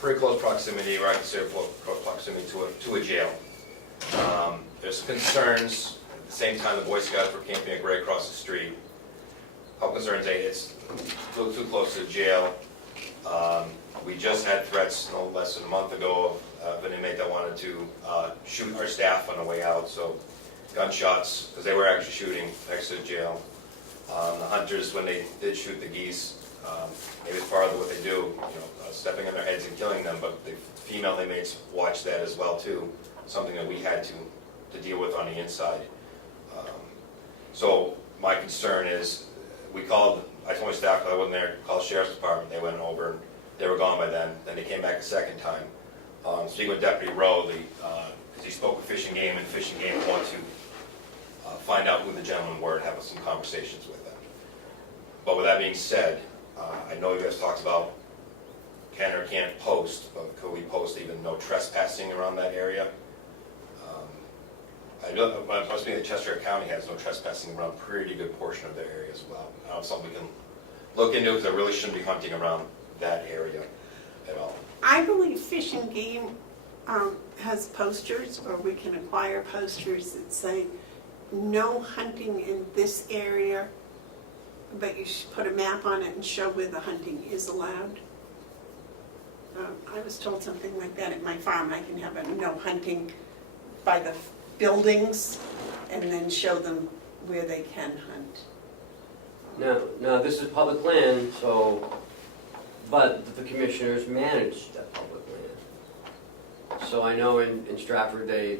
Pretty close proximity, or I consider close proximity to a jail. There's concerns. At the same time, the Boy Scouts were camping right across the street. Couple concerns, it's a little too close to the jail. We just had threats no less than a month ago of an inmate that wanted to shoot our staff on the way out, so gunshots, because they were actually shooting next to the jail. The hunters, when they did shoot the geese, maybe it's part of what they do, stepping on their heads and killing them, but the female inmates watched that as well too, something that we had to deal with on the inside. So my concern is, I told my staff, because I wasn't there, called the Sheriff's Department, they went over, they were gone by then they came back a second time. Speaking with Deputy Rowe, because he spoke with Fish and Game, and Fish and Game wanted to find out who the gentlemen were and have some conversations with them. But with that being said, I know you guys talked about can or can't post, but could we post even no trespassing around that area? I must be that Chester County has no trespassing around a pretty good portion of their area as well. Something we can look into, because I really shouldn't be hunting around that area at all. I believe Fish and Game has posters, or we can acquire posters that say, no hunting in this area, but you should put a map on it and show where the hunting is allowed. I was told something like that at my farm. I can have a no hunting by the buildings and then show them where they can hunt. Now, this is public land, so, but the commissioners manage that public land. So I know in Stratford, they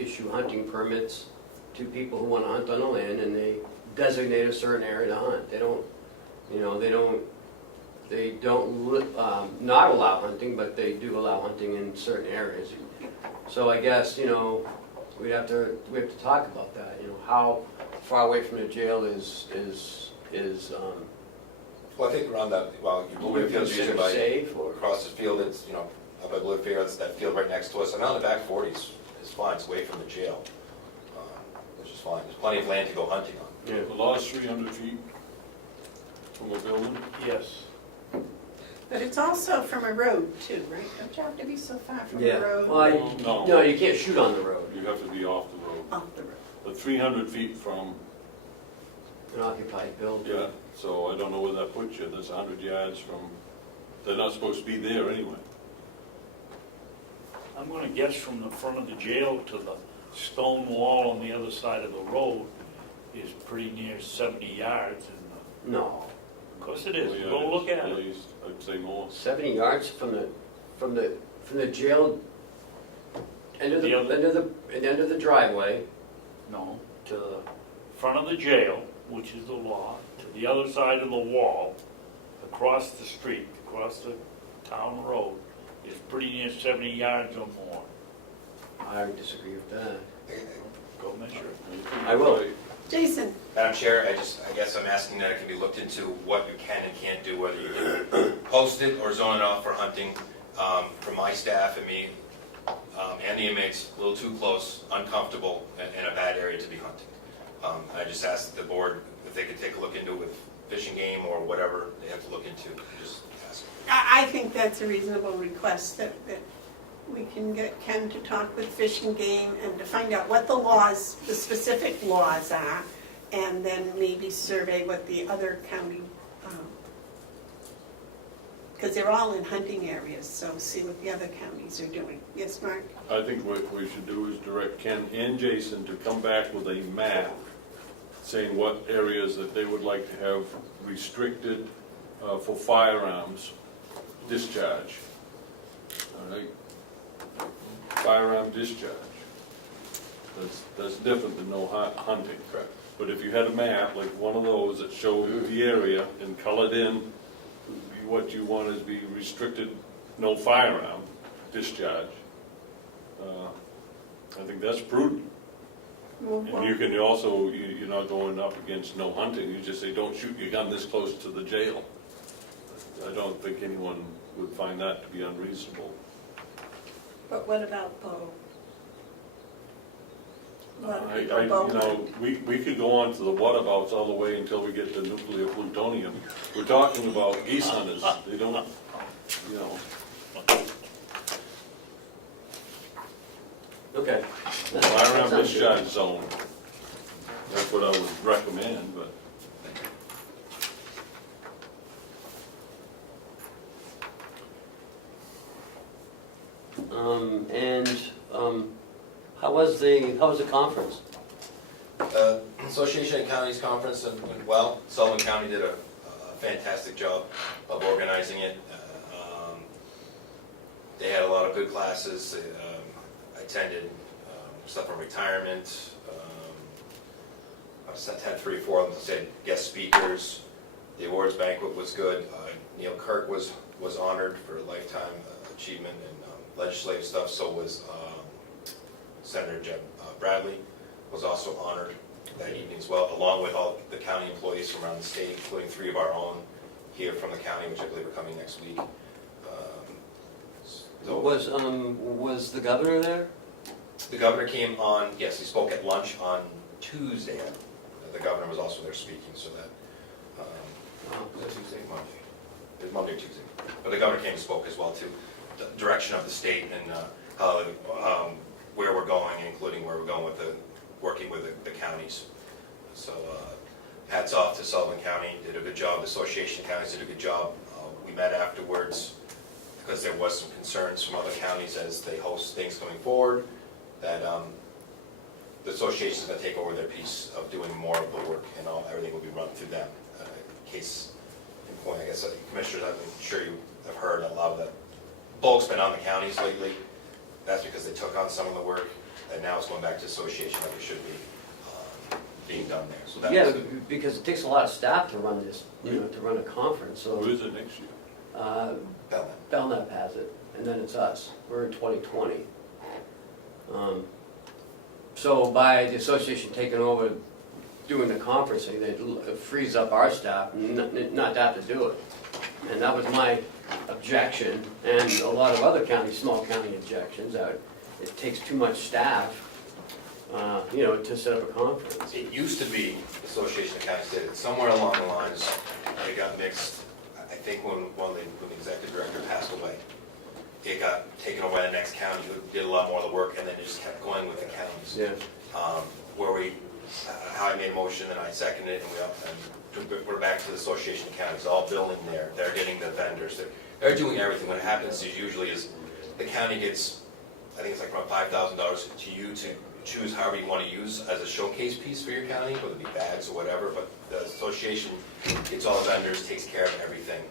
issue hunting permits to people who want to hunt on the land, and they designate a certain area to hunt. They don't, you know, they don't not allow hunting, but they do allow hunting in certain areas. So I guess, you know, we have to talk about that, you know, how far away from the jail is Well, I think around that, well, you move it, feels usually by, safe, or? across the field, it's, you know, up by Blue Field, it's that field right next to us, and on the back 40 is fine, it's away from the jail, which is fine, there's plenty of land to go hunting on. Yeah. The lot is 300 feet from a building? Yes. But it's also from a road too, right? Don't you have to be so far from the Yeah, road? well, No. no, you can't shoot on the road, You have to be off the road. Off the road. But 300 feet from, an occupied building. yeah, so I don't know where that puts you. That's 100 yards from, they're not supposed to be there anyway. I'm gonna guess from the front of the jail to the stone wall on the other side of the road is pretty near 70 yards. And No, of course it is, Well, yeah, go look at at it. least, I'd say more. 70 yards from the jail, end of The other- end of the driveway. No, to the front of the jail, which is the law, to the other side of the wall, across the street, across the town road, is pretty near 70 yards or more. I would disagree with that. Go measure it. I will. Jason, Madam Chair, I guess I'm asking that it can be looked into what you can and can't do, whether you can post it or zone it off for hunting. For my staff and me, and the inmates, a little too close, uncomfortable, and a bad area to be hunting. I just asked the board if they could take a look into it with fishing game or whatever they have to look into. Just ask. I think that's a reasonable request, that we can get Ken to talk with Fish and Game and to find out what the laws, the specific laws are, and then maybe survey what the other county, because they're all in hunting areas, so see what the other counties are doing. Yes, Mark? I think what we should do is direct Ken and Jason to come back with a map saying what areas that they would like to have restricted for firearms discharge. All right? Firearm discharge. That's different than no hunting. Correct. But if you had a map, like one of those that showed the area and colored in what you want to be restricted, no firearm discharge, I think that's prudent. And you can also, you're not going up against no hunting, you just say, don't shoot your gun this close to the jail. I don't think anyone would find that to be unreasonable. But what about bow? A lot of I- people I- bow You know, we could go on to the whatabouts all the way until we get to nuclear plutonium. We're talking about geese hunters, they don't, you know. Okay. Firearm discharge zone. That's what I would recommend, but. How was the conference? Association of Counties Conference went well. Sullivan County did a fantastic job of organizing it. They had a lot of good classes. I attended stuff on retirement. I had 3 or 4 of them that said guest speakers. The awards banquet was good. Neil Kirk was honored for a lifetime achievement in legislative stuff. So was Senator Jeb Bradley was also honored that evening as well, along with all the county employees from around the state, including 3 of our own here from the county, which I believe are coming next week. Was the governor there? The governor came on, yes, he spoke at lunch on Tuesday. The governor was also there speaking, so that, was that Tuesday, Monday? It was Monday or Tuesday. But the governor came and spoke as well, too. The direction of the state and how, where we're going, including where we're going with working with the counties. So hats off to Sullivan County, did a good job. The Association of Counties did a good job. We met afterwards. The because there was some concerns from other counties as they host things going forward, that the association's gonna take over their piece of doing more of the work, and everything will be run through them. Case in point, I guess, commissioners, I'm sure you have heard a lot of the bulk's been on the counties lately. That's because they took on some of the work, and now it's going back to association like it should be being done there. So that's Yeah, because it takes a lot of staff to run this, to run a conference, so. Who is it next year? Belknap. Belknap has it, and then it's us. We're in 2020. So by the association taking over doing the conferencing, it frees up our staff, not that to do it. And that was my objection, and a lot of other counties, small county objections, that it takes too much staff, to set up a conference. It used to be, the Association of Counties did it, somewhere along the lines, it got mixed. I think when the executive director passed away, it got taken away the next county who did a lot more of the work, and then it just kept going with the counties. Yeah. Where how I made a motion and I seconded it, and we're back to the Association of Counties, all building there. They're getting the vendors, they're doing everything. What happens is usually is the county gets, I think it's like around $5,000 to you to choose however you want to use as a showcase piece for your county, whether it be bags or whatever, but the association gets all the vendors, takes care of everything,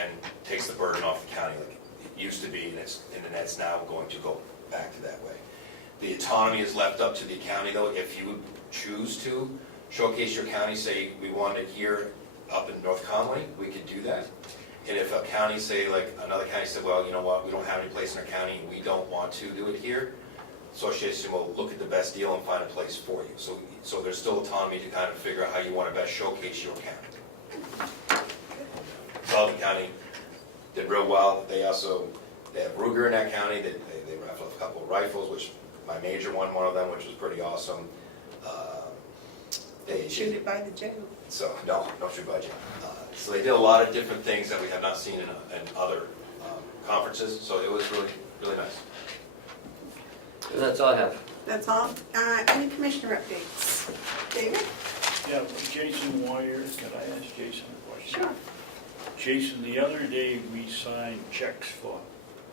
and takes the burden off the county like it used to be, and it's now going to go back to that way. The autonomy is left up to the county though. If you choose to showcase your county, say we want it here up in North Conway, we could do that. And if a county say, like another county said, well, you know what, we don't have any place in our county, we don't want to do it here, association will look at the best deal and find a place for you. So there's still autonomy to kind of figure out how you want to best showcase your county. Sullivan County did real well. They have Ruger in that county. They raffled off a couple of rifles, which my major one of them, which was pretty awesome. They Shoot it by the jail. So no shoot by jail. So they did a lot of different things that we have not seen in other conferences. So it was really, really nice. And that's all I have. That's all. Any commissioner updates? David? Yeah, Jason Wire, could I ask Jason a question? Sure. Jason, the other day we signed checks for,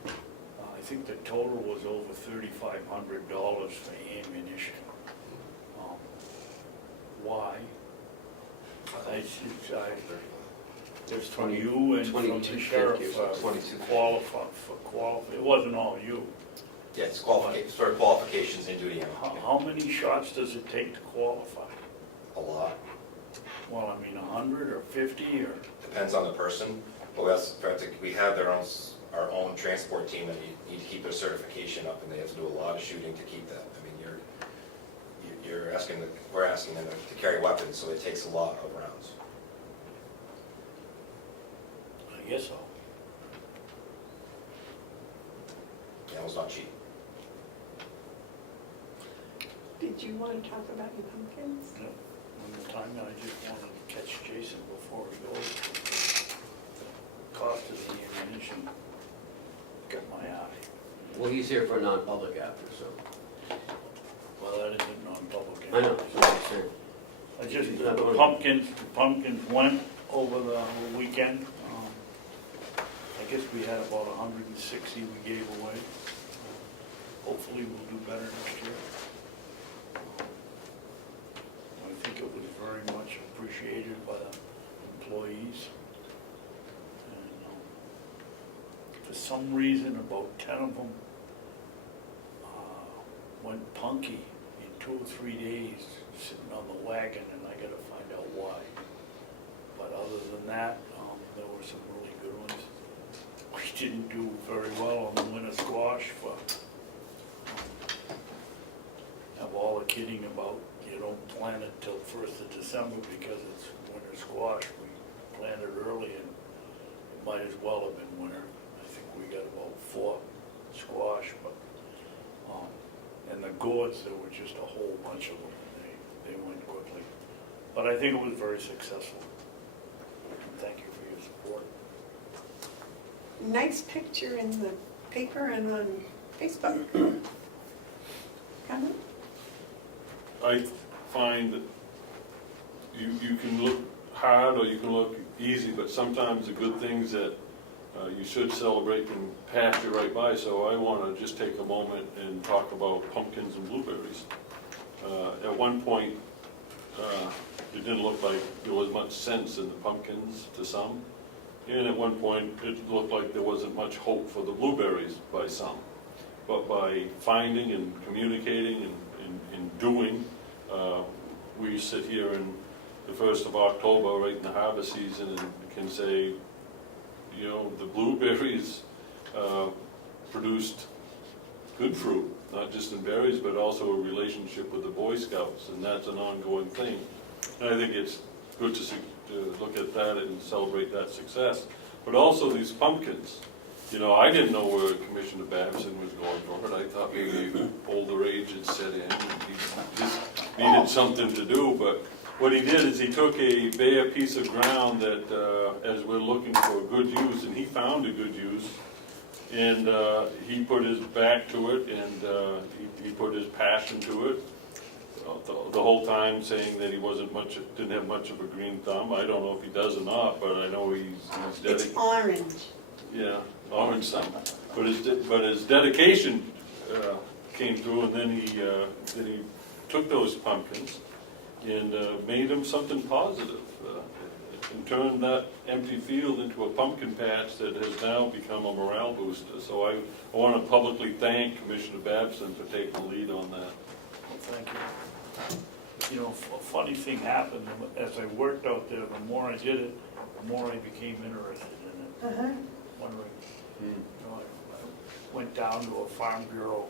I think the total was over $3,500 for ammunition. Why? There's from you and from the 22.50 sheriff or something. qualify. It wasn't all you. Yeah, it's sort of qualifications in duty ammo. How many shots does it take to qualify? A lot. Well, I mean, 100 or 50 or? Depends on the person. But we have our own transport team that need to keep their certification up, and they have to do a lot of shooting to keep that. I mean, we're asking them to carry weapons, so it takes a lot of rounds. I guess so. Ammo's not cheap. Did you want to talk about your pumpkins? No, one more time, I just wanted to catch Jason before he goes. The cost of the ammunition got my eye. Well, he's here for a non-public after, so. Well, that isn't non-public. I know, that's what I'm saying. I just, He's not the going. pumpkins went over the weekend. I guess we had about 160 we gave away. Hopefully we'll do better next year. I think it was very much appreciated by the employees. And for some reason, about 10 of them went punky in 2 or 3 days sitting on the wagon, and I gotta find out why. But other than that, there were some really good ones. We didn't do very well on the winter squash, but have all the kidding about you don't plant it till 1st of December because it's winter squash. We planted early and it might as well have been winter. I think we got about 4 squash, but and the gourds, there were just a whole bunch of them. They went quickly. But I think it was very successful. And thank you for your support. Nice picture in the paper and on Facebook. Comment? I find that you can look hard or you can look easy, but sometimes the good things that You should celebrate and pass you right by, so I want to just take a moment and talk about pumpkins and blueberries. At one point, it didn't look like there was much sense in the pumpkins to some, and at one point, it looked like there wasn't much hope for the blueberries by some. But by finding and communicating and doing, we sit here in the 1st of October, right in the harvest season, and can say, you know, the blueberries produced good fruit, not just in berries, but also a relationship with the Boy Scouts, and that's an ongoing thing. And I think it's good to look at that and celebrate that success. But also these pumpkins, you know, I didn't know where Commissioner Babson was going for it. I thought maybe older age had set in, and he just needed something to do, but what he did is he took a bare piece of ground that, as we're looking for a good use, and he found a good use, and he put his back to it, and he put his passion to it, the whole time saying that he didn't have much of a green thumb. I don't know if he does or not, but I know he's It's dedicated. orange. Yeah, orange thumb. But his dedication came through, and then he took those pumpkins and made them something positive, and turned that empty field into a pumpkin patch that has now become a morale booster. So I want to publicly thank Commissioner Babson for taking the lead on that. Well, thank you. You know, a funny thing happened, as I worked out there, the more I did it, the more I became interested in it. Wondering, you know, I went down to a Farm Bureau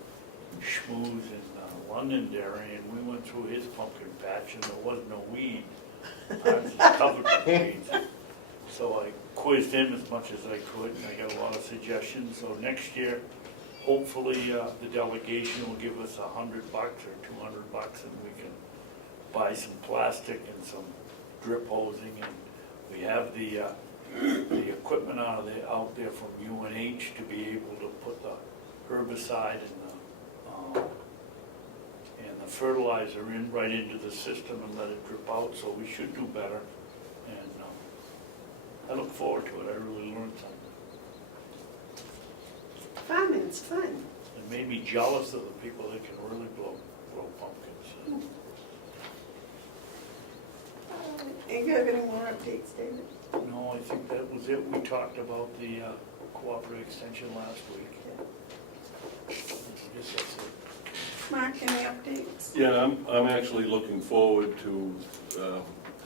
schmooze in Londonderry, and we went through his pumpkin patch, and there was no weed. I was covered with weeds. So I quizzed him as much as I could, and I got a lot of suggestions. So next year, hopefully, the delegation will give us $100 or $200, and we can buy some plastic and some drip hosing, and we have the equipment out there from UNH to be able to put the herbicide and the fertilizer right into the system and let it drip out, so we should do better. And I look forward to it. I really learned something. Farming's fun. It made me jealous of the people that can really grow pumpkins. You have any more updates, David? No, I think that was it. We talked about the cooperative extension last week. I guess that's it. Mark, any updates? Yeah, I'm actually looking forward to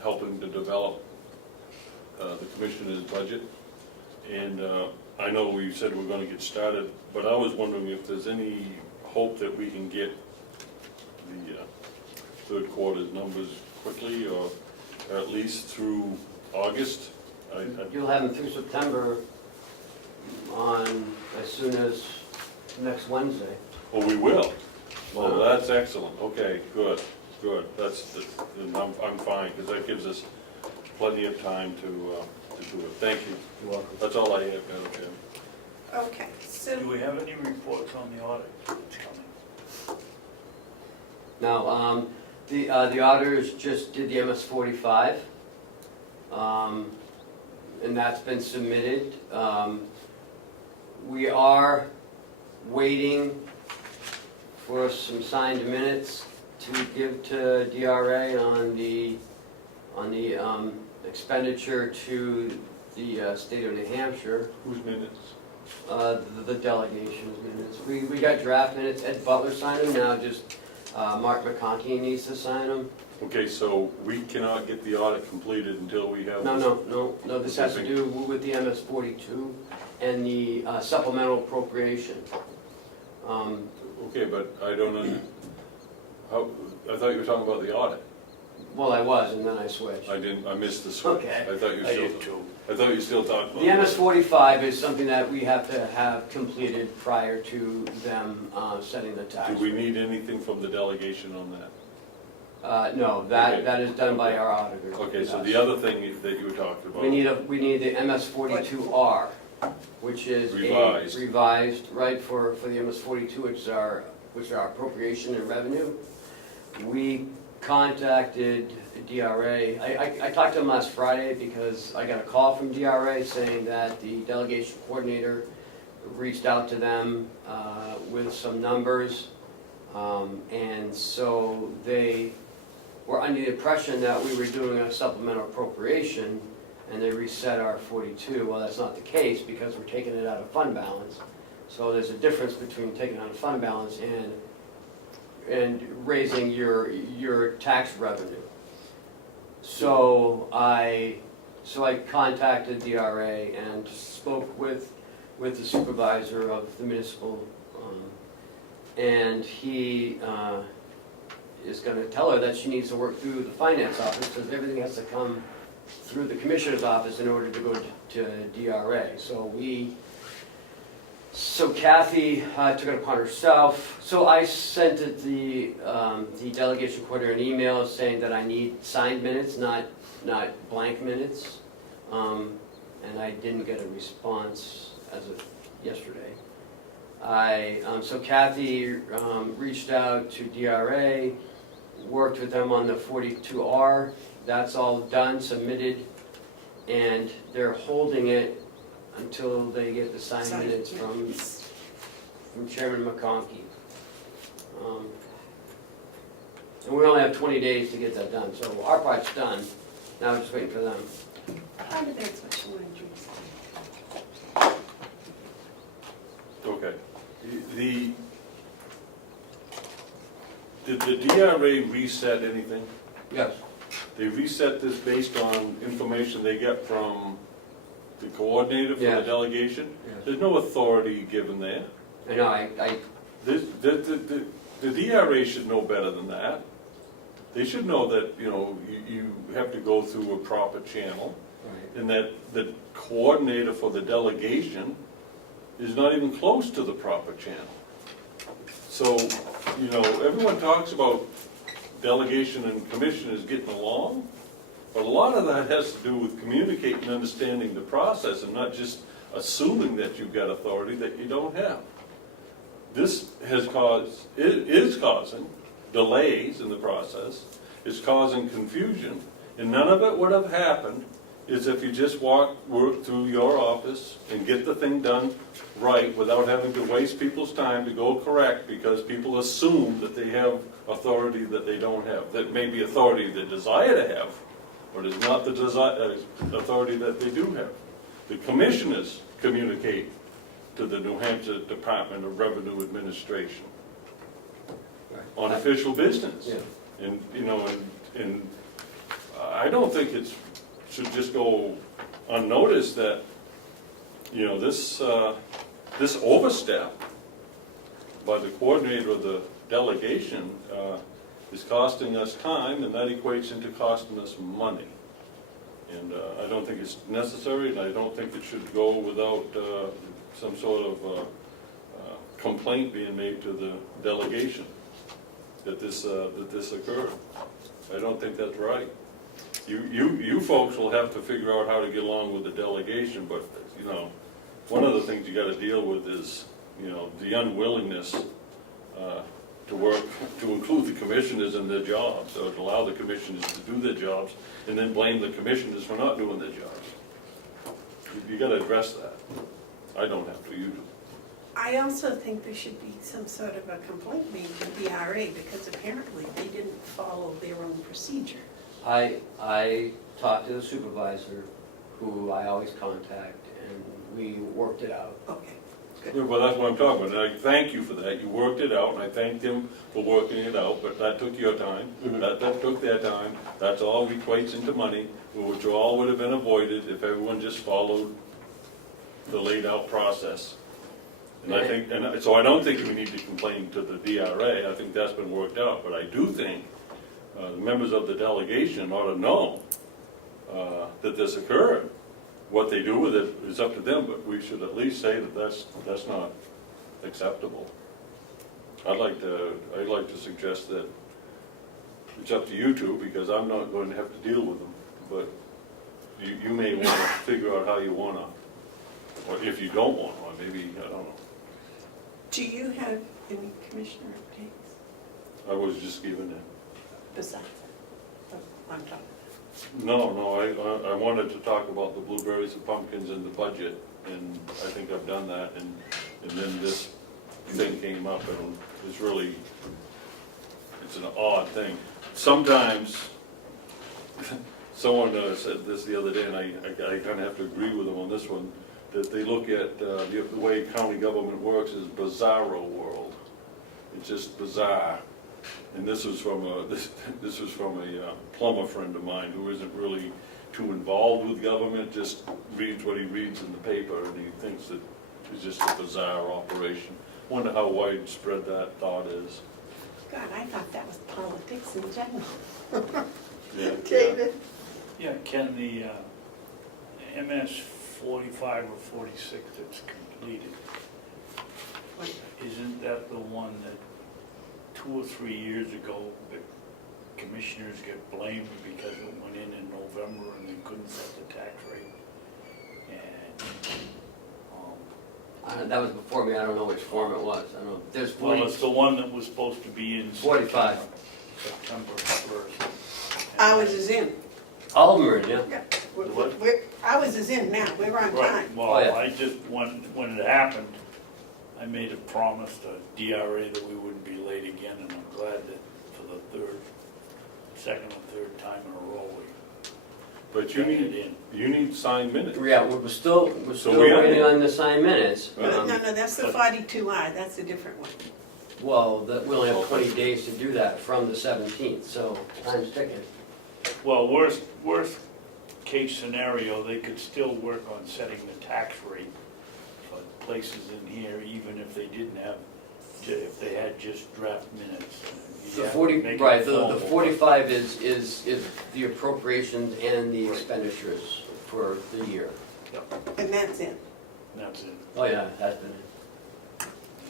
helping to develop the commissioner's budget. And I know we said we're gonna get started, but I was wondering if there's any hope that we can get the third quarter's numbers quickly, or at least through August. You'll have them through September as soon as next Wednesday. Oh, we will? Well, that's excellent. Okay, good. And I'm fine, because that gives us plenty of time to do it. Thank you. You're welcome. That's all I have, Madam Chairman. Okay, so Do we have any reports on the audit that's coming? Now, the auditors just did the MS-45, and that's been submitted. We are waiting for some signed minutes to give to DRA on the expenditure to the state of New Hampshire. Whose minutes? The delegation's minutes. We got draft minutes. Ed Butler signed them, now just Mark McConkey needs to sign them. Okay, so we cannot get the audit completed until we have... No, this has to do with the MS-42 and the supplemental appropriation. Okay, but I don't know, I thought you were talking about the audit. Well, I was, and then I switched. I missed the switch. Okay. I thought you I did too. were still talking The about... MS-45 is something that we have to have completed prior to them setting the tax Do we rate. need anything from the delegation on that? No, that is done by our auditors. Okay, so Yes. the other thing that you were talking about... We need the MS-42R, which is Revised. revised, right, for the MS-42, which is our appropriation and revenue. We contacted DRA. I talked to them last Friday because I got a call from DRA saying that the delegation coordinator reached out to them with some numbers. And so they were under the impression that we were doing a supplemental appropriation and they reset our 42. Well, that's not the case because we're taking it out of fund balance. So there's a difference between taking it out of fund balance and raising your tax revenue. So I contacted DRA and spoke with the supervisor of the municipal, and he is going to tell her that she needs to work through the finance office because everything has to come through the commissioner's office in order to go to DRA. So Kathy took it upon herself. So I sent it the delegation coordinator an email saying that I need signed minutes, not blank minutes, and I didn't get a response as of yesterday. So Kathy reached out to DRA, worked with them on the 42R. That's all done, submitted, and they're holding it until they get the signed minutes from Chairman McConkey. And we only have 20 days to get that done, so our part's done. Now we're just waiting for them. Part of that's what she wanted you to say. Okay. Did the DRA reset anything? Yes. They reset this based on information they get from the coordinator for the Yes. delegation? Yes. There's no authority given there. I know, The DRA should know better than that. They should know that, you have to go through a proper channel, right. and that the coordinator for the delegation is not even close to the proper channel. So, everyone talks about delegation and commissioners getting along, but a lot of that has to do with communicating and understanding the process and not just assuming that you've got authority that you don't have. This is causing delays in the process, it's causing confusion, and none of it would have happened is if you just work through your office and get the thing done right without having to waste people's time to go correct because people assume that they have authority that they don't have. That may be authority they desire to have, but it's not the authority that they do have. The commissioners communicate to the New Hampshire Department of Revenue Administration on official business. Yeah. And I don't think it should just go unnoticed that, this overstep by the coordinator of the delegation is costing us time, and that equates into costing us money. And I don't think it's necessary, and I don't think it should go without some sort of complaint being made to the delegation that this occurred. I don't think that's right. You folks will have to figure out how to get along with the delegation, but, one of the things you gotta deal with is, the unwillingness to include the commissioners in their jobs, or to allow the commissioners to do their jobs, and then blame the commissioners for not doing their jobs. You gotta address that. I don't have to, you do. I also think there should be some sort of a complaint made to DRA because apparently they didn't follow their own procedure. I talked to the supervisor, who I always contact, and we worked it out. Okay. Yeah, well, that's what I'm talking about, and I thank you for that. You worked it out, and I thanked him for working it out, but that took your time. Mhm. That took their time. That's all equates into money, which all would have been avoided if everyone just followed the laid out process. And I think, so I don't think we need to complain to the DRA. I think that's been worked out, but I do think the members of the delegation ought to know that this occurred. What they do with it is up to them, but we should at least say that that's not acceptable. I'd like to suggest that it's up to you two, because I'm not going to have to deal with them, but you may want to figure out how you want to, or if you don't want to, maybe, I don't know. Do you have any commissioner updates I was just given it. besides want to talk? No, I wanted to talk about the blueberries and pumpkins and the budget, and I think I've done that, and then this thing came up, and it's really, it's an odd thing. Sometimes, someone said this the other day, and I kind of have to agree with them on this one, that they look at the way county government works is bizarro world. It's just bizarre. And this was from a plumber friend of mine who isn't really too involved with government, just reads what he reads in the paper, and he thinks that it's just a bizarre operation. Wonder how widespread that thought is. God, I thought that was politics in general. Yeah. David? Yeah, Ken, the MS 45 or 46 that's completed, isn't that the one that 2 or 3 years ago, the commissioners get blamed because it went in November and they couldn't set the tax rate? And, That was before me, I don't know which form it was. I don't know, there's well, it's the one that was supposed to be in 45. September 1st. Ours is in. All of them are in, yeah. Yeah. What? Ours is in now, we're on Right, time. well, Oh, yeah. I just, when it happened, I made a promise to DRA that we wouldn't be late again, and I'm glad that for the second or third time in a row, But you got it need, in. you need signed minutes. Yeah, we're still we are- waiting on the signed minutes. No, that's the but- 42I, that's a different one. Well, we only have 20 days to do that from the 17th, so time's ticking. Well, worst case scenario, they could still work on setting the tax rate for places in here, even if they didn't have, if they had just draft minutes. You The have to 40, make it right, the formal. 45 is the appropriations and the expenditures for the year. And that's it. And that's it. Oh, yeah, that's been,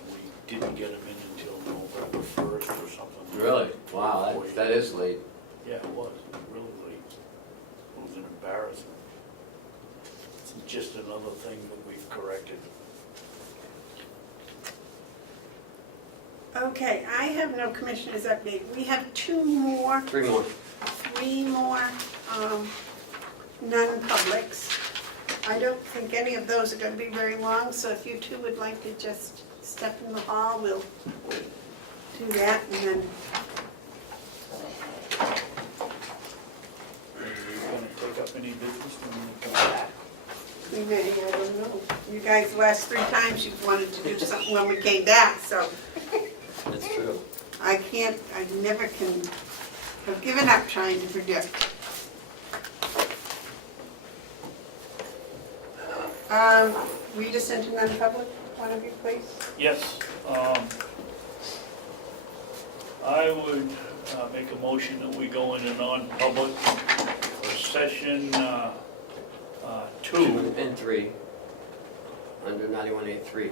We didn't get them in until November 1st or something. really? Wow, that is late. Yeah, it was really late. It was an embarrassment. It's just another thing that we've corrected. Okay, I have no commissioners update. We have three more non-publics. I don't think any of those are going to be very long, so if you two would like to just step in the hall, we'll do that, and then Are you gonna take up any business when we come back? we may, I don't know. You guys, the last 3 times you've wanted to do something when we came back, so That's true. I never can, I've given up trying to predict. Read us into non-public, one of you, please. Yes, I would make a motion that we go into non-public for session 2. And 3, under 91A3.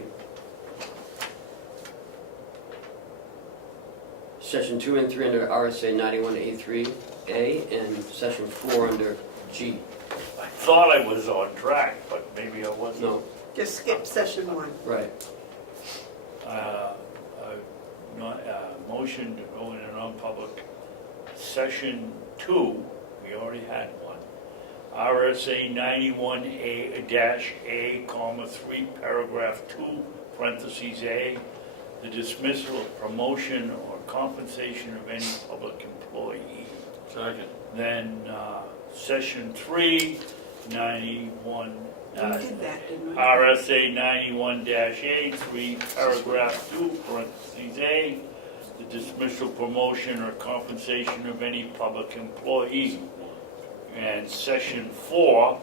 Session 2 and 3 under RSA 91A3A, and Session 4 under G. I thought I was on track, but maybe I wasn't. No, Just skip session 1. right. Motion to go into non-public session 2, we already had one. RSA 91A-A, comma 3, paragraph 2, parentheses A, the dismissal of promotion or compensation of any public employee. Second. Then session 3, 91. We did that, didn't we? RSA 91-A, 3, paragraph 2, parentheses A, the dismissal, promotion, or compensation of any public employee. And session 4,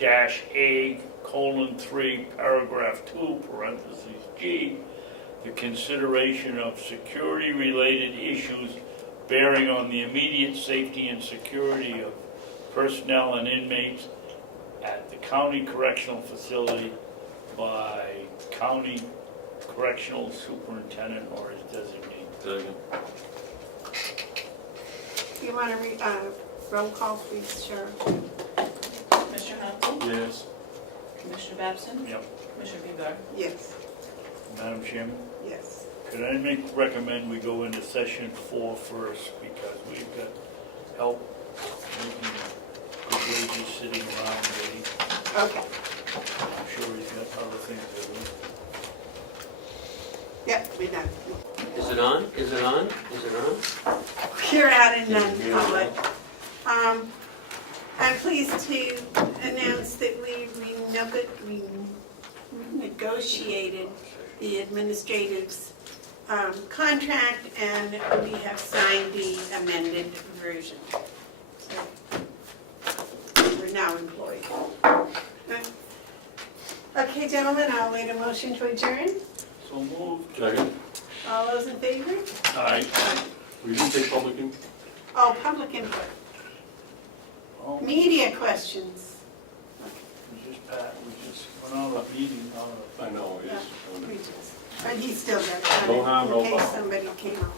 91A, colon 3, paragraph 2, parentheses G, the consideration of security-related issues bearing on the immediate safety and security of personnel and inmates at the county correctional facility by county correctional superintendent or his designee. Second. You want to read, roll call, please, Cheryl? Commissioner Hounsell? Yes. Commissioner Babson? Yep. Commissioner Bevard? Yes, Madam Chairman, yes. Could I recommend we go into session 4 first, because we've got help making good wages sitting around waiting. Okay, I'm sure he's got other things to do. yep, we're done. Is it on? Is it on? Is it on? We're out in non-public. I'm pleased to announce that we negotiated the administrative's contract, and we have signed the amended version. So we're now employed. Okay, gentlemen, I'll wait a motion to adjourn. So moved. Second. All those in favor? Aye. We didn't take public input. Oh, public input. Oh, we Media questions. just went out of meeting, I know, Yeah, it's. we just- And he's still got No harm, no in case foul. somebody came up.